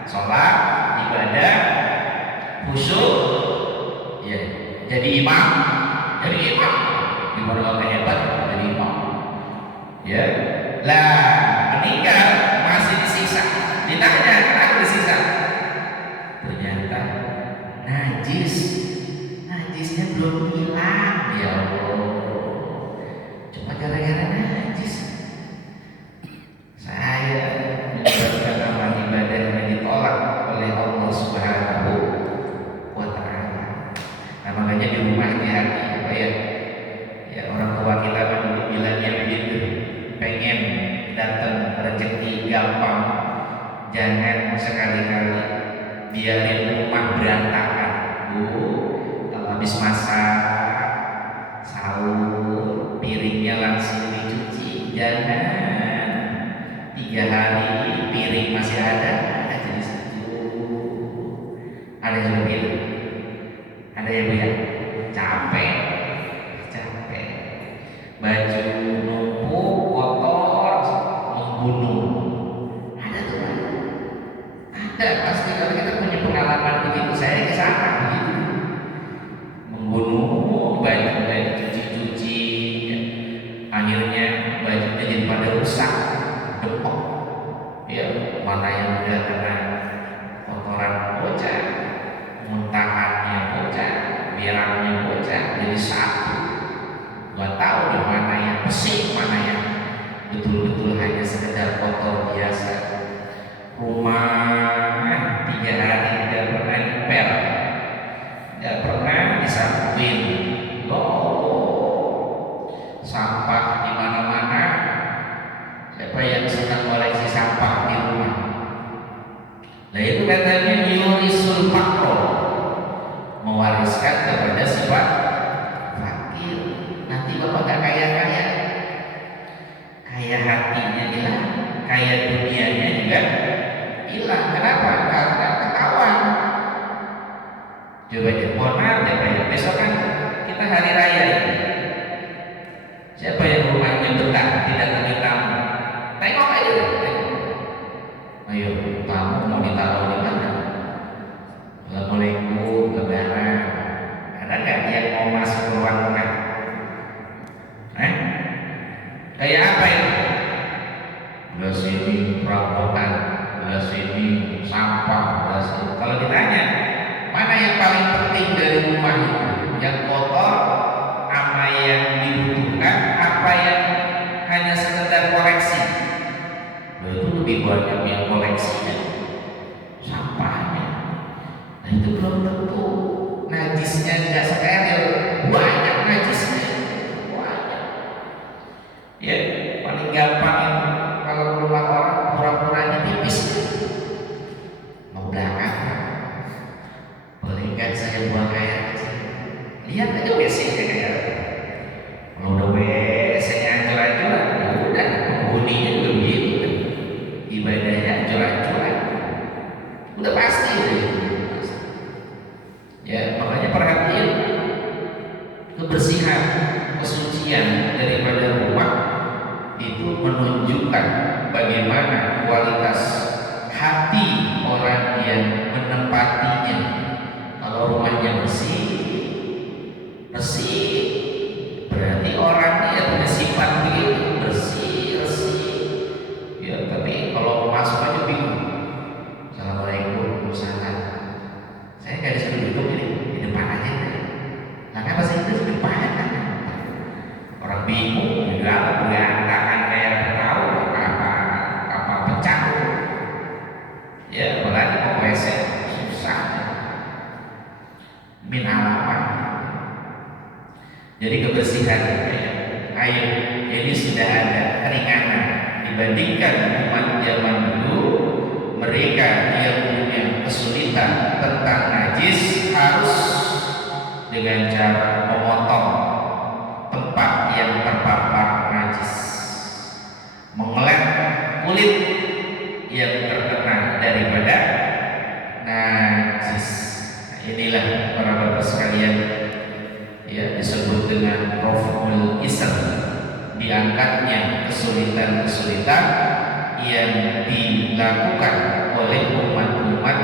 sholat, ibadah, khusyuk, ya, jadi imam, gimana kalau hebat jadi imam, ya, lah meninggal masih disiksa, ditanya kenapa disiksa, ternyata najisnya belum hilang, ya Allah, cuma gara-gara najis saya menyebabkan amal ibadahnya ditolak oleh Allah Subhanahu wa Ta'ala. Nah, makanya di rumah hati-hati, apa ya? Ya, orang tua kita kan bilangnya begitu, pengen datang rezeki gampang, jangan sekali-kali biarin rumah berantakan. Kalau habis masak, sahur, piringnya langsung dicuci, jangan. 3 hari piring masih ada jadi sejuk. Ada yang lebih, ada yang bilang capek, baju numpuk, kotor, membunuh. Ada tuh, ada pasti. Kalau kita punya pengalaman begitu, saya ke sana begitu, membunuh baju cuci, akhirnya bajunya jadi pada rusak. Ya, mana yang udah kena kotoran bocah, muntahannya bocah, birangnya bocah, jadi satu. Gak tahu di mana yang bersih, mana yang betul-betul hanya sekedar kotor biasa. Rumah 3 hari tidak pernah dipel, tidak pernah disapuin. Sampah di mana-mana. Siapa yang senang koleksi sampah di rumah? Nah, itu katanya yurisul fakro, mewariskan kepada sifat fakir. Nanti bapak gak kaya-kaya, kaya hatinya hilang, kaya dunianya juga hilang. Kenapa? Karena ketahuan. Coba deh, mohon maaf ya Pak ya, besok kan kita hari raya ini. Siapa yang rumahnya betah tidak ada tamu? Tengok aja deh. Ayo, tamu mau ditaruh di mana? Assalamualaikum, lebaran. Ada nggak yang mau masuk ke ruangan? Kayak apa itu? Belah sini perampokan, belah sini sampah, belah sini. Kalau ditanya, mana yang paling penting dari rumah itu? Yang kotor, apa yang dibutuhkan, apa yang hanya sekedar koleksi? Itu lebih banyak yang koleksinya, sampahnya. Nah, itu belum tentu. Najisnya nggak steril, banyak najisnya, banyak. Ya, paling gampang kalau rumah orang pura-puranya pipis, mau belakang, boleh nggak saya buang air kecil? Lihat aja WC-nya kayak, kalau udah WC-nya hancur-hancuran, ya udah, penghuninya juga begitu. Ibadahnya hancur-hancuran, udah pasti ya. Makanya perhatian kebersihan, kesucian daripada rumah itu menunjukkan bagaimana kualitas hati orang yang menempatinya. Kalau rumahnya bersih, berarti orangnya punya sifat begitu, bersih. Ya, tapi kalau masuk aja bingung. Assalamualaikum, salam. Saya nggak disuruh duduk di depan aja. Nah, kenapa sih itu di depan kan? Orang bingung juga berantakan kayak tahu apa pecah. Jadi kebersihan air ini sudah ada keringanan dibandingkan umat zaman dulu. Mereka yang punya kesulitan tentang najis harus dengan cara memotong tempat yang terpapar najis, mengelak kulit yang terkena daripada najis. Inilah para bapak sekalian, ya, disebut dengan raf'ul isr, diangkatnya kesulitan-kesulitan yang dilakukan oleh umat-umat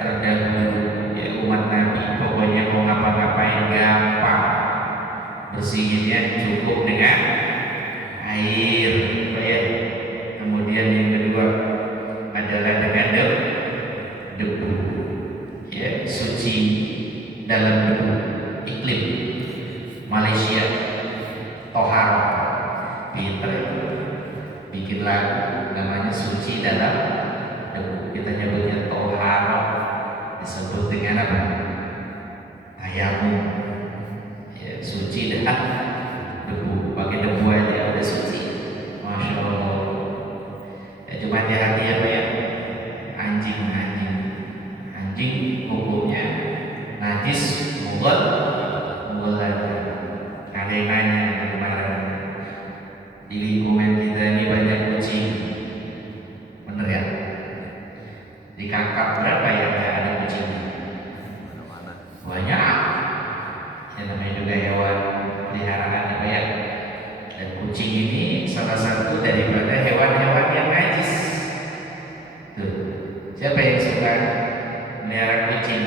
terdahulu, ya, umat Nabi. Pokoknya mau ngapa-ngapain gampang, bersihinnya cukup dengan air, ya. Kemudian yang kedua adalah dengan debu, ya, suci dalam debu. Iklim Malaysia tohar, pinter bikin lagu namanya suci dalam debu. Kita nyebutnya tohar, disebut dengan apa? Tayamum, ya, suci dalam debu. Pakai debu aja udah suci, masya Allah. Ya, cuma hati-hati apa ya, anjing hukumnya najis, mugol aja. Ada yang nanya kemarin, di lingkungan kita ini banyak kucing, bener ya? Di kakap berapa ya ada kucing? Banyak. Ya, namanya juga hewan peliharaan, apa ya? Dan kucing ini salah satu daripada hewan-hewan yang najis. Tuh, siapa yang suka melihara kucing?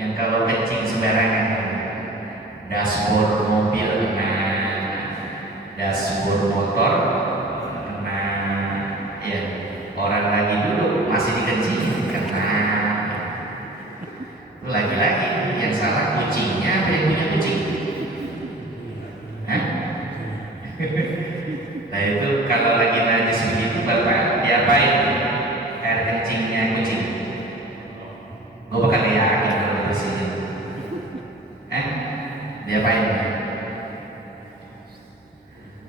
Yang kalau kencing sembarangan, dashboard mobil kena, dashboard motor kena, ya, orang lagi duduk masih dikencingin kena. Lagi-lagi yang salah kucingnya apa yang punya kucing? Hah? Nah itu kalau lagi najis begitu bapak diapain? Air kencingnya kucing gue bakal yakin kalau bersihin. Diapain?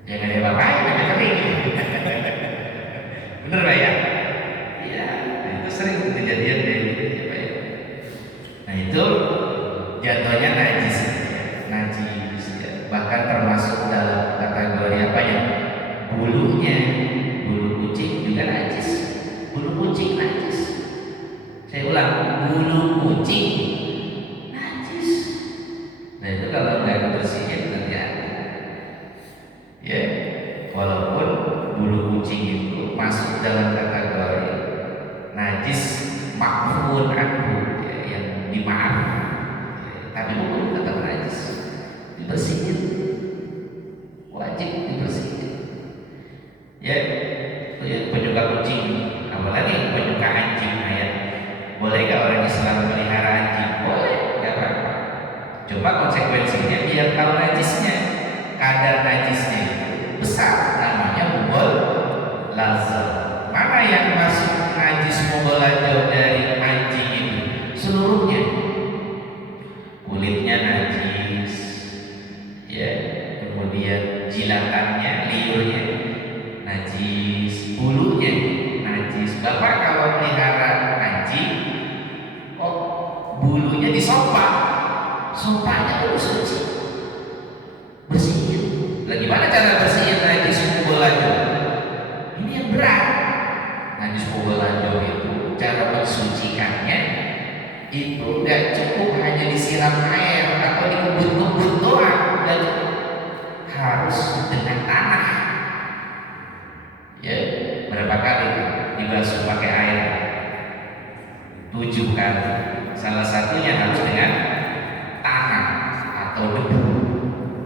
Ya nggak diapa-apain, hanya kering. Bener Pak ya? Iya, itu sering kejadian kayak gitu ya Pak ya. Nah itu jatuhnya najis, ya. Bahkan termasuk dalam kategori apa ya? Bulu kucing juga najis. Bulu kucing najis. Saya ulang, bulu kucing najis. Nah itu kalau nggak dibersihin hati-hati. Ya, walaupun bulu kucing itu masuk dalam kategori najis makfur anhu, ya, yang dimaafkan, ya, tapi hukum tetap najis, dibersihin, wajib dibersihin. Ya, itu ya, penyuka kucing, apalagi penyuka anjing, ya. Boleh gak orang Islam melihara anjing? Boleh, gak apa-apa. Coba konsekuensinya biar tahu najisnya, kadar najisnya itu besar, namanya mubal lazar. Mana yang masuk najis mubal lazar dari anjing itu? Seluruhnya. Kulitnya najis, ya, kemudian jilatannya, liurnya najis, bulunya najis. Bapak kalau melihara anjing, bulunya disopak, sopaknya harus suci, bersihin. Lagi mana cara bersihin najis mubal lazar? Ini yang berat. Najis mubal lazar itu cara mensucikannya itu nggak cukup hanya disiram air atau dikebut-kebut doang, dan harus dengan tanah. Ya, berapa kali dibasuh pakai air? 7 kali. Salah satunya harus dengan tanah atau debu.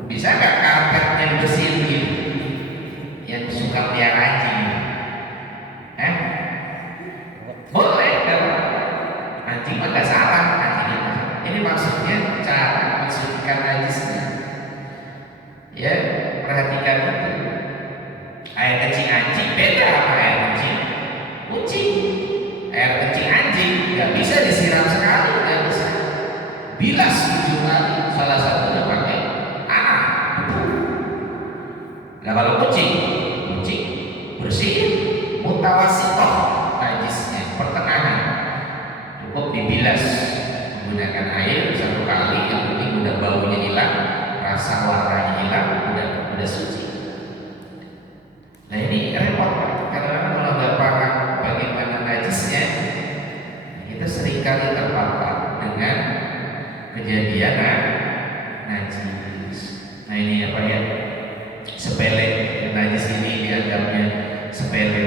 Bisa nggak karpetnya dibersihin begitu? Yang suka melihara anjing, boleh nggak? Anjing mah nggak salah, anjing. Ini maksudnya cara mensucikan najisnya. Ya, perhatikan itu. Air kencing anjing beda sama air kencing kucing. Air kencing anjing nggak bisa disiram sekali, nggak bisa. Bilas 7 kali, salah satunya pakai sehingga dia najis. Nah ini apa ya, sepele, najis ini dianggapnya sepele,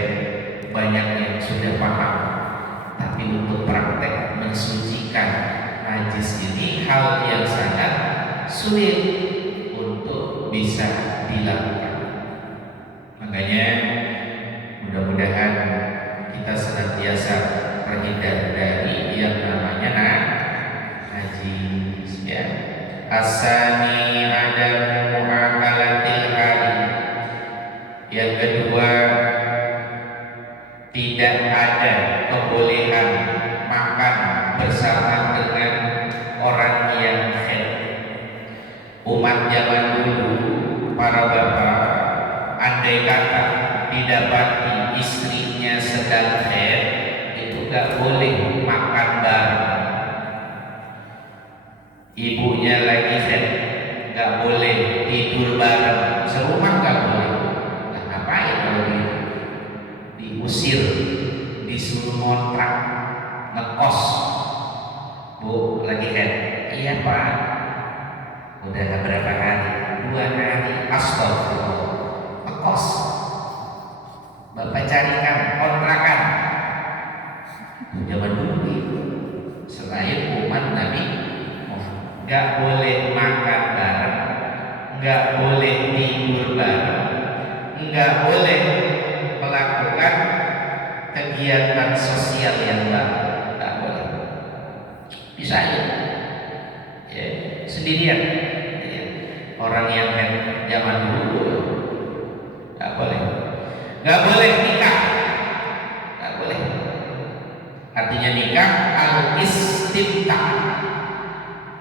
banyak yang sudah paham, tapi untuk praktek mensucikan najis ini hal yang sangat sulit untuk bisa dilakukan. Makanya mudah-mudahan kita senantiasa terhindar dari yang namanya najis ya. Asani ada muakalatil hari. Yang kedua, tidak ada kebolehan makan bersama dengan orang yang haid. Umat zaman dulu, para bapak, andai kata didapati istrinya sedang haid, itu gak boleh makan bareng. Ibunya lagi haid, gak boleh tidur bareng, serumah gak boleh. Nah, ngapain kalau gitu? Diusir, disuruh ngontrak, ngekos. Bu, lagi haid? Iya pak. Udah berapa hari? 2 hari. Astagfirullah. Ngekos. Bapak carikan kontrakan. Zaman dulu itu. Selain umat Nabi, nggak boleh makan bareng, nggak boleh tidur bareng, nggak boleh melakukan kegiatan sosial yang baru, nggak boleh. Bisa ya, sendirian. Ya. Orang yang zaman dulu nggak boleh, nggak boleh nikah, nggak boleh. Artinya nikah al-istimta,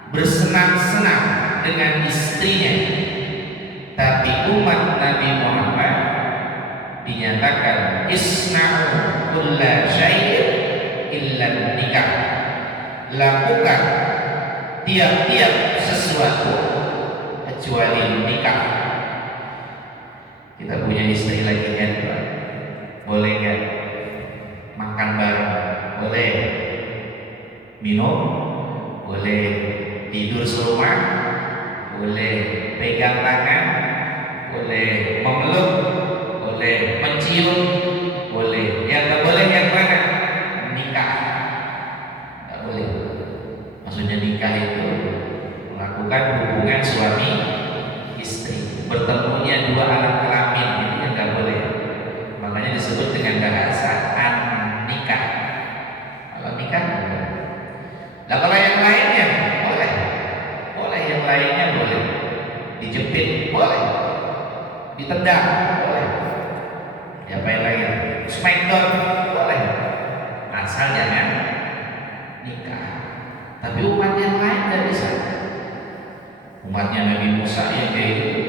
bersenang-senang dengan istrinya. Tapi umat Nabi Muhammad dinyatakan isna'u kulla syai'in illa nikah, lakukan tiap-tiap sesuatu kecuali nikah. Kita punya istri lagi kan, boleh nggak makan bareng? Boleh. Minum? Boleh. Tidur serumah? Boleh. Pegang tangan? Boleh. Memeluk? Boleh. Mencium? Boleh. Yang nggak boleh yang mana? Nikah. Nggak boleh. Maksudnya nikah itu melakukan hubungan suami istri, bertemunya dua alat kelamin, itu yang nggak boleh. Makanya disebut dengan bahasa an-nikah. Kalau nikah boleh. Nah kalau yang lainnya boleh, boleh yang lainnya boleh. Dijepit boleh, ditendang boleh. Diapain lagi? Smackdown boleh. Asal jangan nikah. Tapi umat yang lain tidak bisa. Umatnya Nabi Musa yang kayak gitu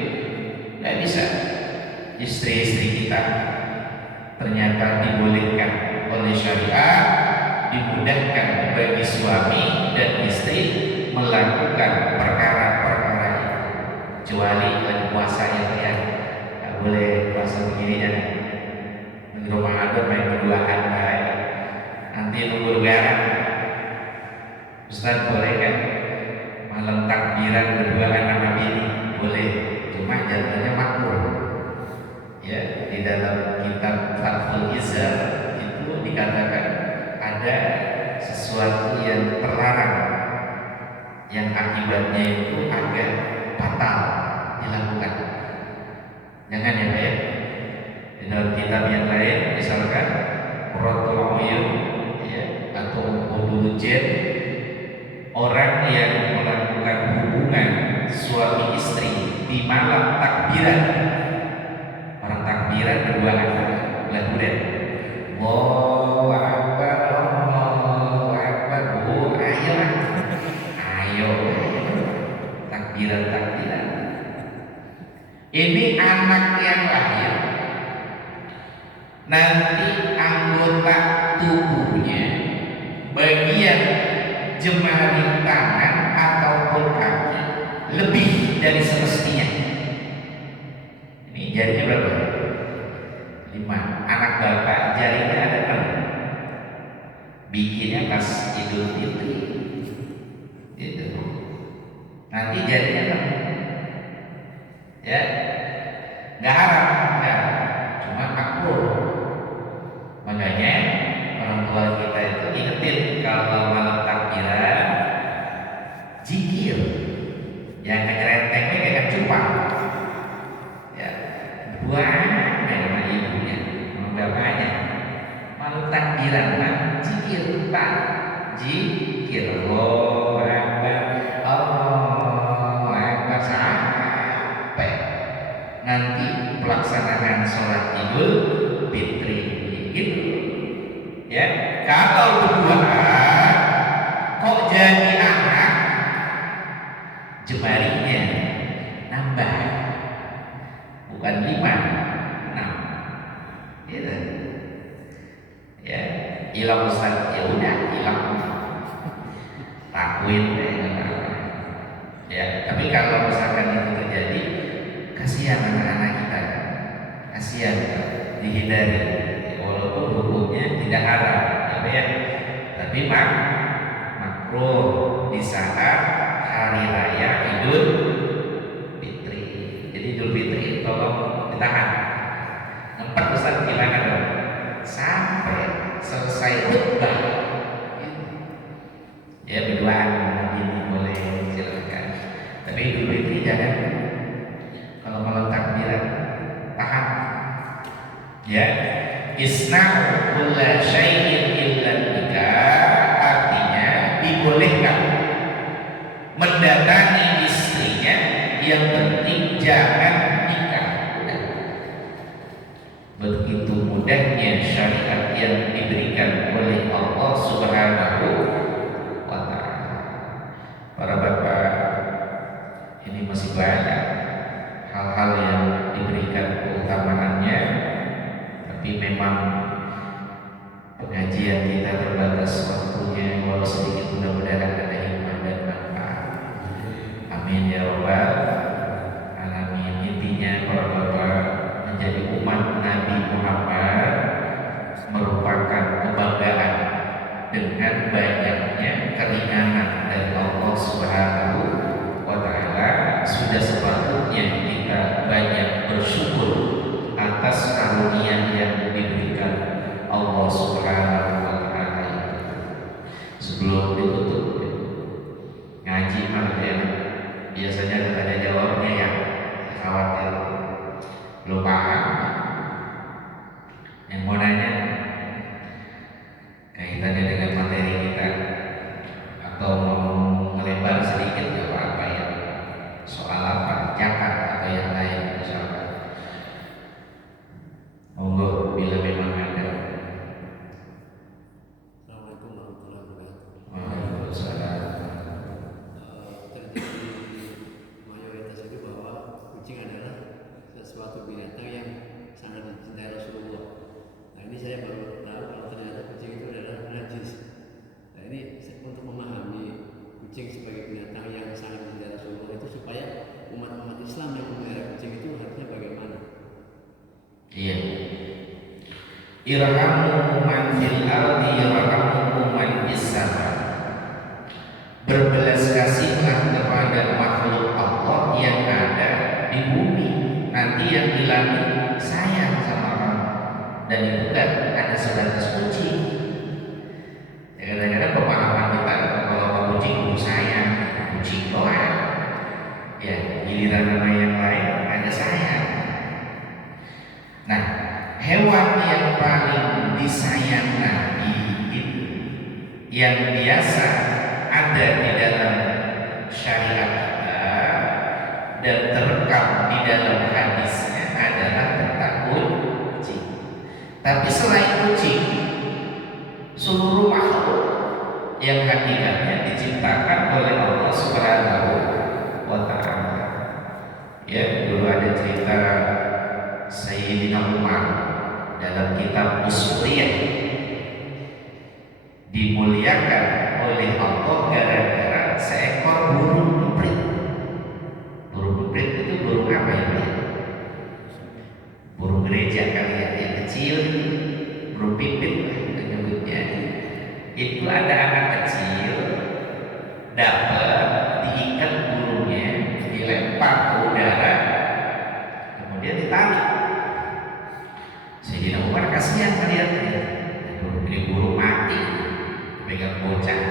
tidak bisa. Istri-istri kita ternyata dibolehkan oleh syariat, dimudahkan bagi suami dan istri melakukan perkara-perkara itu, kecuali lagi puasa ya, nggak boleh puasa begini jangan. Di Ramadan main berduaan baik, nanti nunggu lebaran. Ustaz boleh kan malam takbiran berduaan sama bini? Boleh, cuma jatuhnya makruh. Ya, di dalam kitab Fathul Izar itu dikatakan ada sesuatu yang terlarang, yang akibatnya itu agak fatal dilakukan. Jangan ya Pak ya. Di dalam kitab yang lain misalkan Qurratul Uyun ya, atau Udul Jen, orang yang melakukan hubungan suami istri di malam takbiran, orang takbiran berduaan laguran, Allahu Akbar, Allahu Akbar, ayo, takbiran. Ini anak yang lahir, nanti anggota tubuhnya, bagian jemari tangan ataupun kaki lebih dari semestinya. Ini jarinya berapa? 5. Anak bapak jarinya ada 6. Bikinnya pas Idul Fitri. Itu ya, nggak haram, nggak, cuma makruh. Makanya orang tua kita itu ingetin kalau malam takbiran zikir, yang ngerentengnya kayak cupang, ya, buang sama ibunya, sama bapaknya. Malam takbiran kan zikir, pak, zikir, Allahu Akbar, Allahu Akbar, sampai nanti pelaksanaan sholat Idul Fitri gitu. Ya, kalau berdua kok jadi anak, jemarinya nambah, bukan 5, 6, gitu. Ya, hilang Ustaz, ya udah hilang, takwin ya. Tapi kalau misalkan itu terjadi, kasihan anak-anak kita, kasihan, dihindari. Walaupun hukumnya tidak haram, ya, tapi makruh di saat hari raya Idul Fitri. Jadi Idul Fitri tolong ditahan. 4 Ustaz gimana dong? Sampai selesai khutbah. Ya, berduaan ini boleh, silakan. Tapi Idul Fitri jangan. Kalau malam takbiran tahan. Ya, isna'u kulla syai'in illa nikah, artinya dibolehkan mendatangi istrinya, yang penting jangan nikah. Udah. Begitu mudahnya syariat yang diberikan oleh Allah Subhanahu wa ta'ala. Para bapak, ini masih banyak hal-hal yang diberikan keutamaannya, tapi memang pengajian kita terbatas waktunya, walau sedikit, mudah-mudahan ada hikmah dan manfaat. Amin ya rabbal alamin. Intinya para bapak, menjadi umat Nabi Muhammad merupakan kebanggaan dengan banyaknya keringanan dari Allah Subhanahu wa ta'ala. Sudah sepatutnya kita banyak bersyukur atas karunia yang diberikan Allah Subhanahu wa ta'ala. Sebelum ditutup ngaji mah ya, biasanya ada tanya jawabnya, ya, khawatir belum paham. Yang mau nanya kaitannya dengan materi kita, atau mau melebar sedikit, gak apa-apa ya, soal apa, zakat atau yang lain, insyaallah. Monggo bila memang ada. Assalamualaikum warahmatullahi wabarakatuh. Waalaikumsalam. Terjadi mayoritas itu bahwa kucing adalah sesuatu binatang yang sangat dicintai Rasulullah. Nah, ini saya baru tahu kalau ternyata kucing itu adalah najis. Nah, ini untuk memahami kucing sebagai binatang yang sangat dicintai Rasulullah itu, supaya umat-umat Islam yang memelihara kucing itu harusnya bagaimana? Iya. Irhamu man fil ardi yarhamukum man fis sama. Berbelas kasihlah kepada makhluk Allah yang ada di bumi. Nanti yang di langit sayang sama kamu. Dan itu kan ada sebatas kucing. Ya, kadang-kadang pemahaman kita kalau sama kucing sayang, kucing doang. Ya, giliran sama yang lain ada sayang. Nah, hewan yang paling disayang Nabi itu, yang biasa ada di dalam syariat kita dan terekam di dalam hadisnya, adalah tentang kucing. Tapi selain kucing, seluruh makhluk yang hakikatnya diciptakan oleh Allah Subhanahu wa ta'ala. Ya, dulu ada cerita Sayyidina Umar dalam kitab Usuliyah, dimuliakan oleh Allah gara-gara seekor burung emprit. Burung emprit itu burung apa ya, Pak? Burung gereja kali ya, yang kecil, burung pipit kita nyebutnya. Itu ada anak kecil dapat diikat burungnya, dilempar ke udara, dipegang bocah.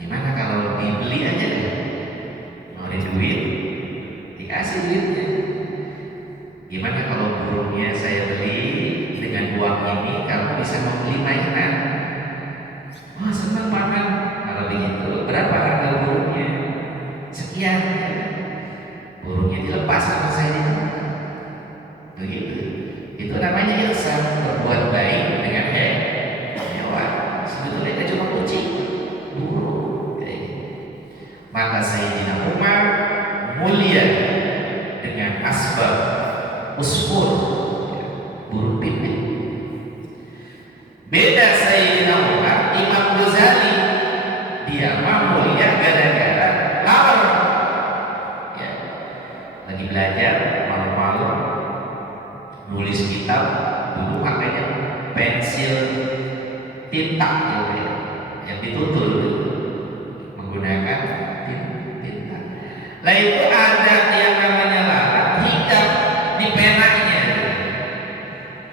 Gimana kalau dibeli aja deh? Mau duit, dikasih duitnya. Gimana kalau burungnya saya beli, dengan uang ini kamu bisa membeli mainan? Wah, senang banget. Kalau begitu berapa harga burungnya? Sekian. Burungnya dilepas sama saya di tempat. Begitu. Itu namanya ihsan, berbuat baik dengan hewan. Sebetulnya itu cuma kucing, burung. Maka Sayyidina Umar mulia dengan asbab usfur, burung pipit. Beda Sayyidina Umar, Imam Ghazali, dia mah mulia gara-gara lawer. Ya, lagi belajar malu-malu nulis kitab, dulu makanya pensil tinta ya, yang ditutul menggunakan tinta. Lah itu ada yang namanya lalat hitam di penanya.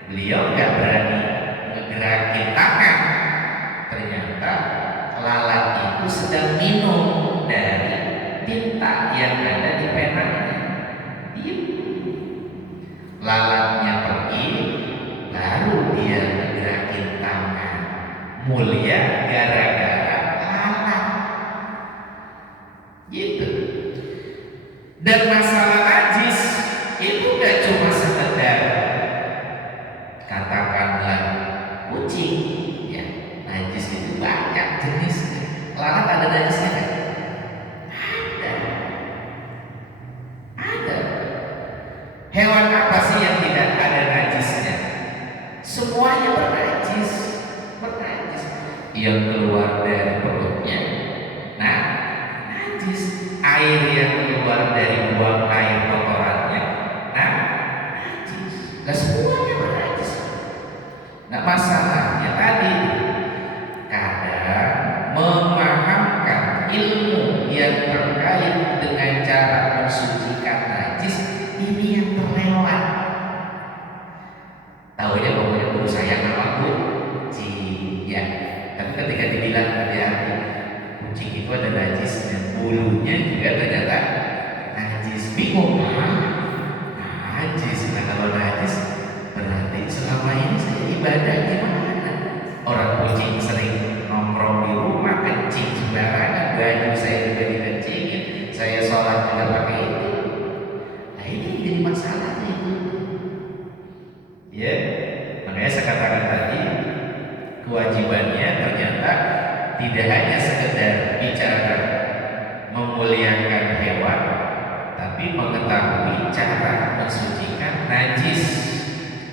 Beliau nggak berani ngegerakin tangan. Ternyata lalat itu sedang minum dari tinta yang ada di penanya. Lalatnya pergi, baru dia ngegerakin tangan. Mulia gara-gara lalat. Gitu. Dan masalah najis itu gak cuma sekedar katakanlah kucing, ya. Najis itu banyak jenisnya. Lalat ada najisnya kan? Ada. Hewan apa sih yang tidak ada najisnya? Semuanya bernajis. Yang keluar dari perutnya, nah, najis. Air yang keluar dari buang air kotorannya, nah, najis. Nah, semuanya bernajis. Nah, masalahnya tadi kadang memahamkan ilmu yang terkait dengan cara mensucikan najis ini yang terlewat. Tahunya pokoknya guru saya nama kucing, ya. Tapi ketika dibilang hati-hati, kucing itu ada najisnya, bulunya juga ternyata najis. Bingung, najis. Nah, kalau najis berarti selama ini saya ibadah gimana? Orang kucing sering nongkrong di rumah, kencing sembarangan, baju saya juga dikencingin, saya sholat juga pakai itu. Nah, ini jadi masalah itu. Ya, makanya saya katakan tadi, kewajibannya ternyata tidak hanya sekedar bicara memuliakan hewan, tapi mengetahui cara mensucikan najis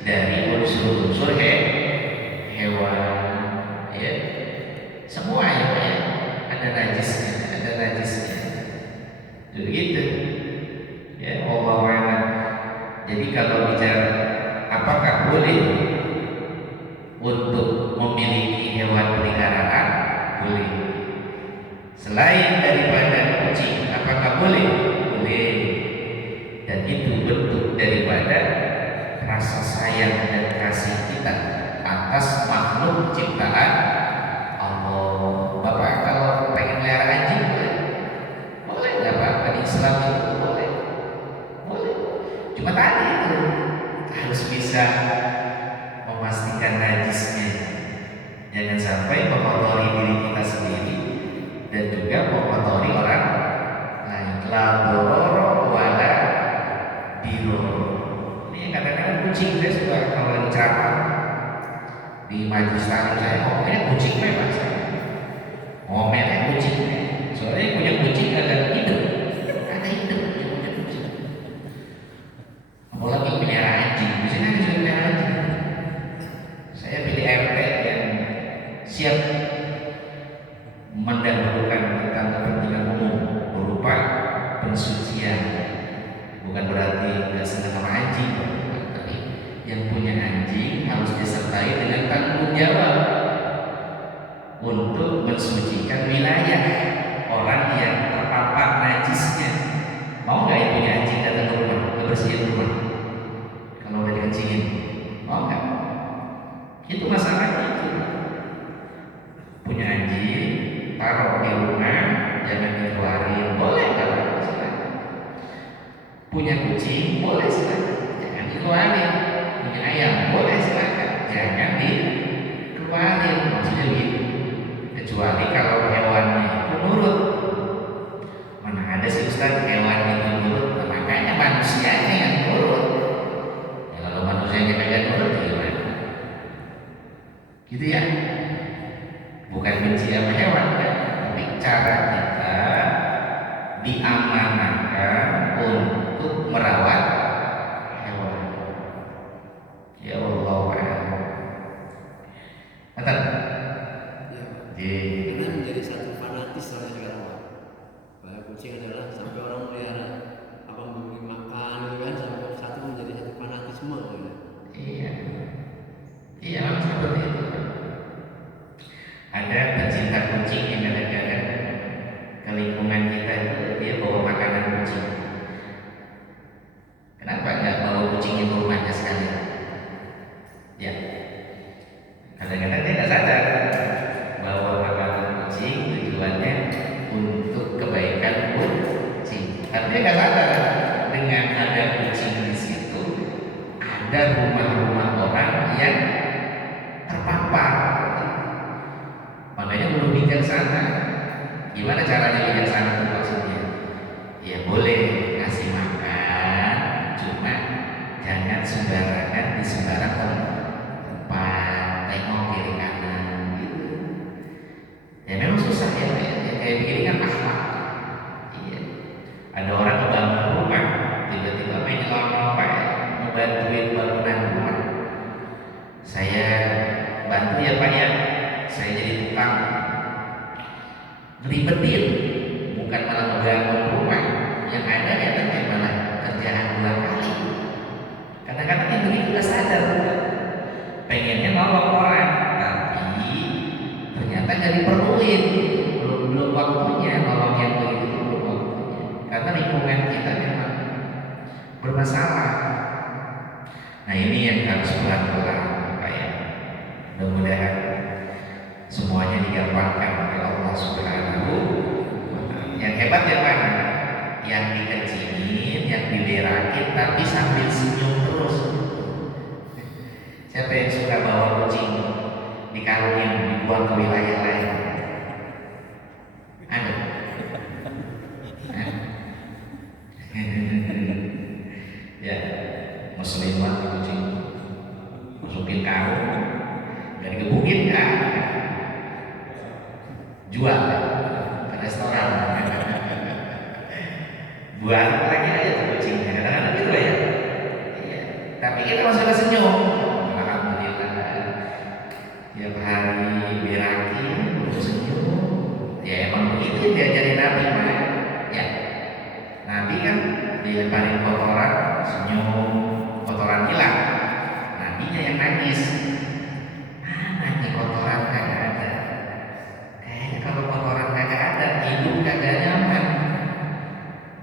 dari unsur-unsur hewan. Ya, semua ya, ada najisnya. Begitu. Ya, Allah. Jadi kalau bicara apakah boleh untuk memiliki hewan peliharaan? Boleh. Selain daripada kucing, apakah boleh? Boleh. Dan itu bentuk daripada rasa sayang dan kasih kita atas makhluk ciptaan Allah. Bapak kalau pengen melihara anjing boleh? Boleh nggak Pak? Di Islam itu boleh. Cuma tadi itu harus bisa memastikan najisnya. Jangan sampai mengotori diri kita sendiri dan juga mengotori orang lain. La dororo wala diroro. Ini kadang-kadang kucing saya suka kalau lagi ceramah di majelis taklim saya ngomelnya kucing memang saya. Ngomelnya kucing. Soalnya punya kucing agak hidup. Ada hidup dia punya kucing. Apalagi pelihara anjing. Di sini ada pelihara anjing. Saya pilih RT yang siap mendahulukan tentang kepentingan umum berupa pensucian. Bukan berarti nggak senang sama anjing, tapi yang punya anjing harus disertai dengan tanggung jawab untuk mensucikan wilayah orang yang terpapar najisnya. Mau nggak yang punya anjing datang ke rumah, ngebersihin rumah kalau udah dikencingin? Mau nggak? Itu masalahnya itu. taruh di rumah, jangan dikeluarin. Boleh kalau silakan. Punya kucing boleh silakan, jangan dikeluarin. Punya ayam boleh silakan, jangan dikeluarin. Maksudnya gitu. Kecuali kalau hewannya itu nurut. Mana ada sih Ustaz hewan itu nurut? Nah, makanya manusianya yang nurut. Ya kalau manusianya kagak nurut gimana? Gitu ya. Bukan benci sama hewan kan, tapi cara kita diamanahkan untuk merawat hewan. Ya Allah. Betul. Ya, Jadi karena menjadi satu fanatis orang sekarang Pak. Bahwa kucing adalah sampai orang melihara apa memberi makan gitu kan sampai satu menjadi satu fanatisme gitu. iya, iya memang seperti itu. Ada pecinta kucing yang kadang-kadang ke lingkungan kita itu dia bawa makanan kucing. Kenapa nggak bawa kucing itu rumahnya sekalian? Ya, kadang-kadang dia nggak sadar bahwa makanan kucing tujuannya untuk kebaikan kucing. Tapi dia nggak sadar dengan ada kucing di situ ada rumah-rumah orang yang terpapar. Makanya belum bijaksana. Gimana caranya bijaksana itu maksudnya? Ya boleh kasih makan, cuma jangan sembarangan di sembarang tempat, tengok kiri kanan gitu. Ya memang susah ya, kayak begini kan akhlak. Iya. Ada orang ngebangun rumah, tiba-tiba main nyelonong mau bantuin bangunan rumah. Saya bantu ya Pak ya. Saya jadi tukang ngeribetin, bukan malah mengganggu rumah. Yang ada ya nanti malah kerjaan 2 kali. Kadang-kadang yang begitu udah sadar, pengennya nolong orang, tapi ternyata nggak diperluin. Belum waktunya nolong yang begitu, belum waktunya. Karena lingkungan kita memang bermasalah. Nah ini yang harus pelan-pelan Pak ya. Mudah-mudahan semuanya digampangkan oleh Allah Subhanahu wa Ta'ala. Yang hebat yang mana? Yang dikecilin, yang diberakin, tapi sambil senyum terus. Siapa yang suka bawa kucing dikarungin, dibuang ke wilayah lain? Ada? Ya, muslimah kucing masukin karung, dan digebukin kan? Jual ke restoran. Buat lagi aja tuh kucingnya, kadang-kadang gitu ya. Iya. Tapi kita masih senyum. Alhamdulillah. Tiap hari beraki, senyum. Ya emang begitu diajarin Nabi mah. Ya. Nabi kan dilemparin kotoran, senyum, kotoran hilang. Nabinya yang nangis. Mana nih kotoran kagak ada? Kayaknya kalau kotoran kagak ada, hidup kagak nyaman.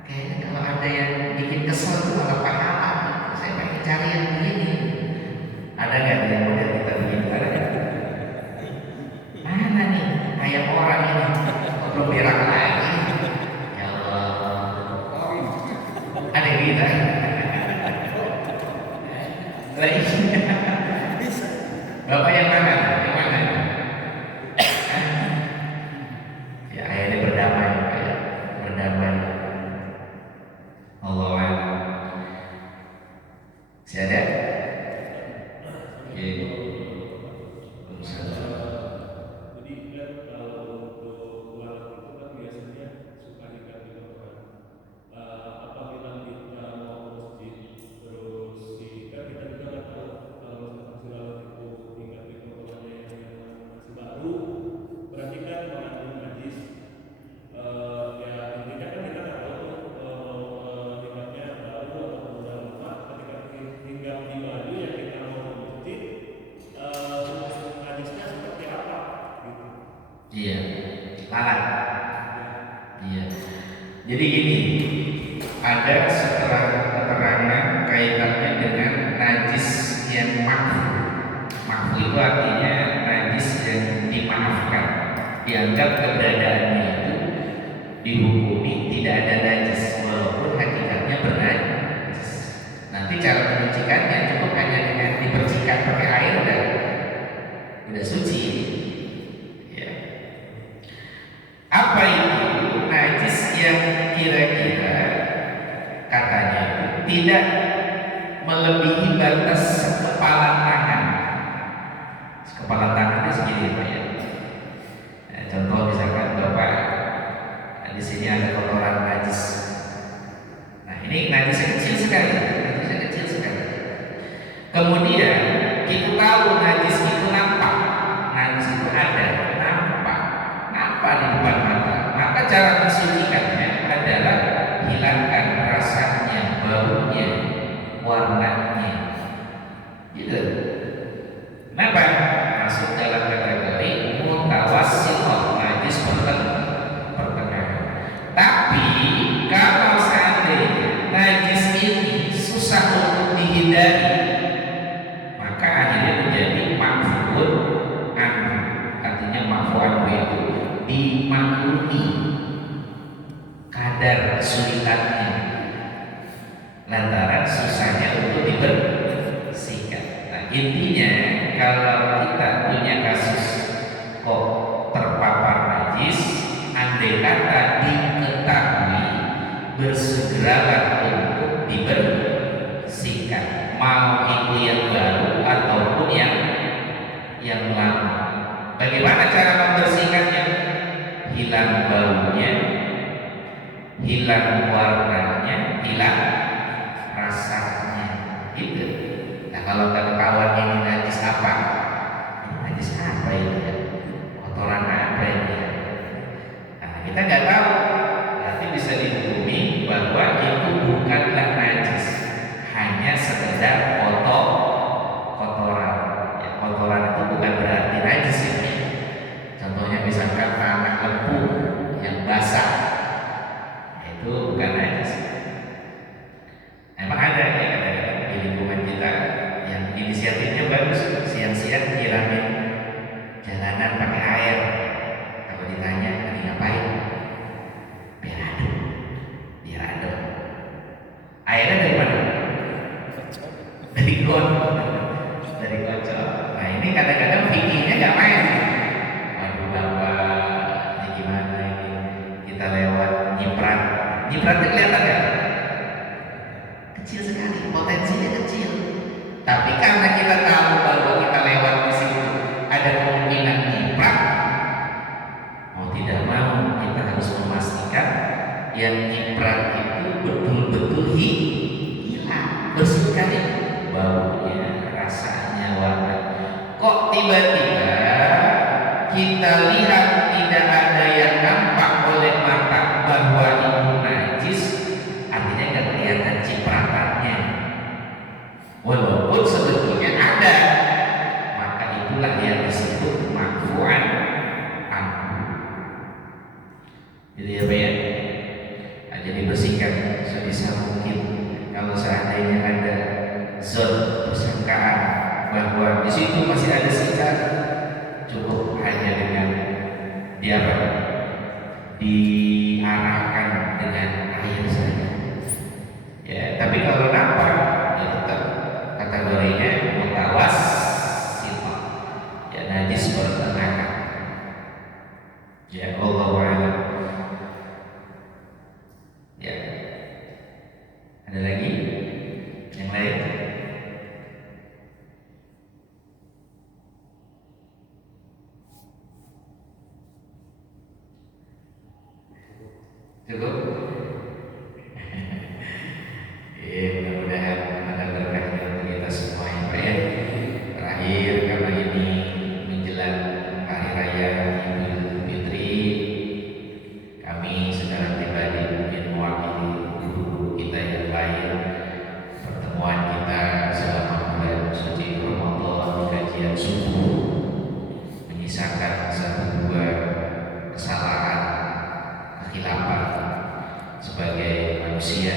Kayaknya kalau ada yang bikin kesel itu malah pahala. Saya pengen cari yang begini. Ada nggak yang model kita begitu? Ada nggak? Mana nih kayak orang ini? Belum berak lagi. Ya Allah. Ada yang gitu? Lagi. Bapak yang mana? Yang mana? Ya akhirnya berdamai, ya. Berdamai. Allah masih ada? Oke. Jadi kan kalau untuk ular itu kan biasanya suka dikasih kotoran. Apabila kita mau ke masjid, terus kan kita juga nggak tahu kalau misalkan si lalat itu dikasih kotorannya yang masih baru, berarti kan mengandung najis. Ya intinya kan kita nggak tahu tingkatnya baru atau udah lama. Ketika tinggal di baju yang kita mau ke masjid, najisnya seperti apa gitu. Iya. Lalat. Iya. Jadi gini, ada setelah keterangan kaitannya dengan najis yang makfu. Makfu itu artinya najis yang dimaafkan. dianggap keberadaannya itu dihukumi tidak ada najis walaupun hakikatnya bernajis. Nanti cara menyucikannya cukup hanya dengan dibersihkan pakai air udah suci. Ya. Apa itu najis yang kira-kira katanya itu tidak melebihi batas kepala tangan. Kepala tangannya segini Pak ya. Nah, contoh misalkan Bapak di sini ada kotoran najis. Nah ini najisnya kecil sekali, najisnya kecil sekali. Kemudian kita tahu najis itu nampak, najis itu ada, nampak di depan mata. Maka cara mensucikannya adalah hilangkan rasanya, baunya, warnanya, gitu. Kenapa? Masuk dalam kategori mutawassithah, najis pertengahan. Tapi kalau seandainya najis ini susah untuk dihindari, maka akhirnya menjadi ma'fun anhu. Artinya ma'fun anhu itu dimaklumi kadar kesulitannya lantaran susahnya untuk dibersihkan. Nah intinya kalau kita punya kasus kok terpapar najis, andai kata diketahui, bersegeralah untuk dibersihkan, mau itu yang baru ataupun yang lama. Bagaimana cara membersihkannya? Hilang baunya, hilang warnanya, hilang rasanya, gitu. Nah kalau ketahuan ini najis apa? Ini najis apa ini ya? Kotoran apa ini ya? Nah kita nggak tahu. Nanti bisa dihukumi bahwa itu bukanlah najis, hanya sekedar kotoran. Ya, kotoran itu bukan berarti najis ya. Contohnya misalkan tanah lembu yang basah, itu bukan najis. Emang ada ya kadang-kadang di lingkungan kita yang inisiatifnya bagus, siang-siang nyiramin jalanan pakai air. Kalau ditanya tadi ngapain? Biar adem. Airnya dari mana? Dari kocok. Nah ini kadang-kadang fikihnya nggak main. Waduh bapak, ini gimana ini? Kita lewat nyipratnya kelihatan nggak? Kecil sekali, potensinya kecil. Tapi karena kita tahu bahwa kita lewat di situ ada kemungkinan nyiprat, mau tidak mau kita harus memastikan yang nyiprat itu betul-betul hilang, bersihkan itu baunya, rasanya, warna. Kok tiba-tiba kita lihat tidak ada yang nampak oleh mata bahwa itu najis, artinya nggak kelihatan cipratannya. Walaupun sebetulnya ada, maka itulah yang disebut ma'fu'an anhu. Jadi apa ya? Nah, jadi bersihkan sebisa mungkin. Kalau seandainya ada zon persangkaan bahwa di situ masih ada sisa, cukup hanya dengan diarahkan dengan air saja. Ya, tapi kalau nampak ya tetap kategorinya mutawassithah, ya najis pertengahan. Ya Allah a'lam. Ya, ada lagi yang lain? Cukup? Mudah-mudahan ada berkahnya untuk kita semua ya Pak ya. Terakhir karena ini menjelang hari raya Idul Fitri, kami secara pribadi mungkin mewakili guru kita yang lain, pertemuan kita selama bulan suci Ramadan kajian subuh menyisakan satu dua kesalahan, kekhilafan sebagai manusia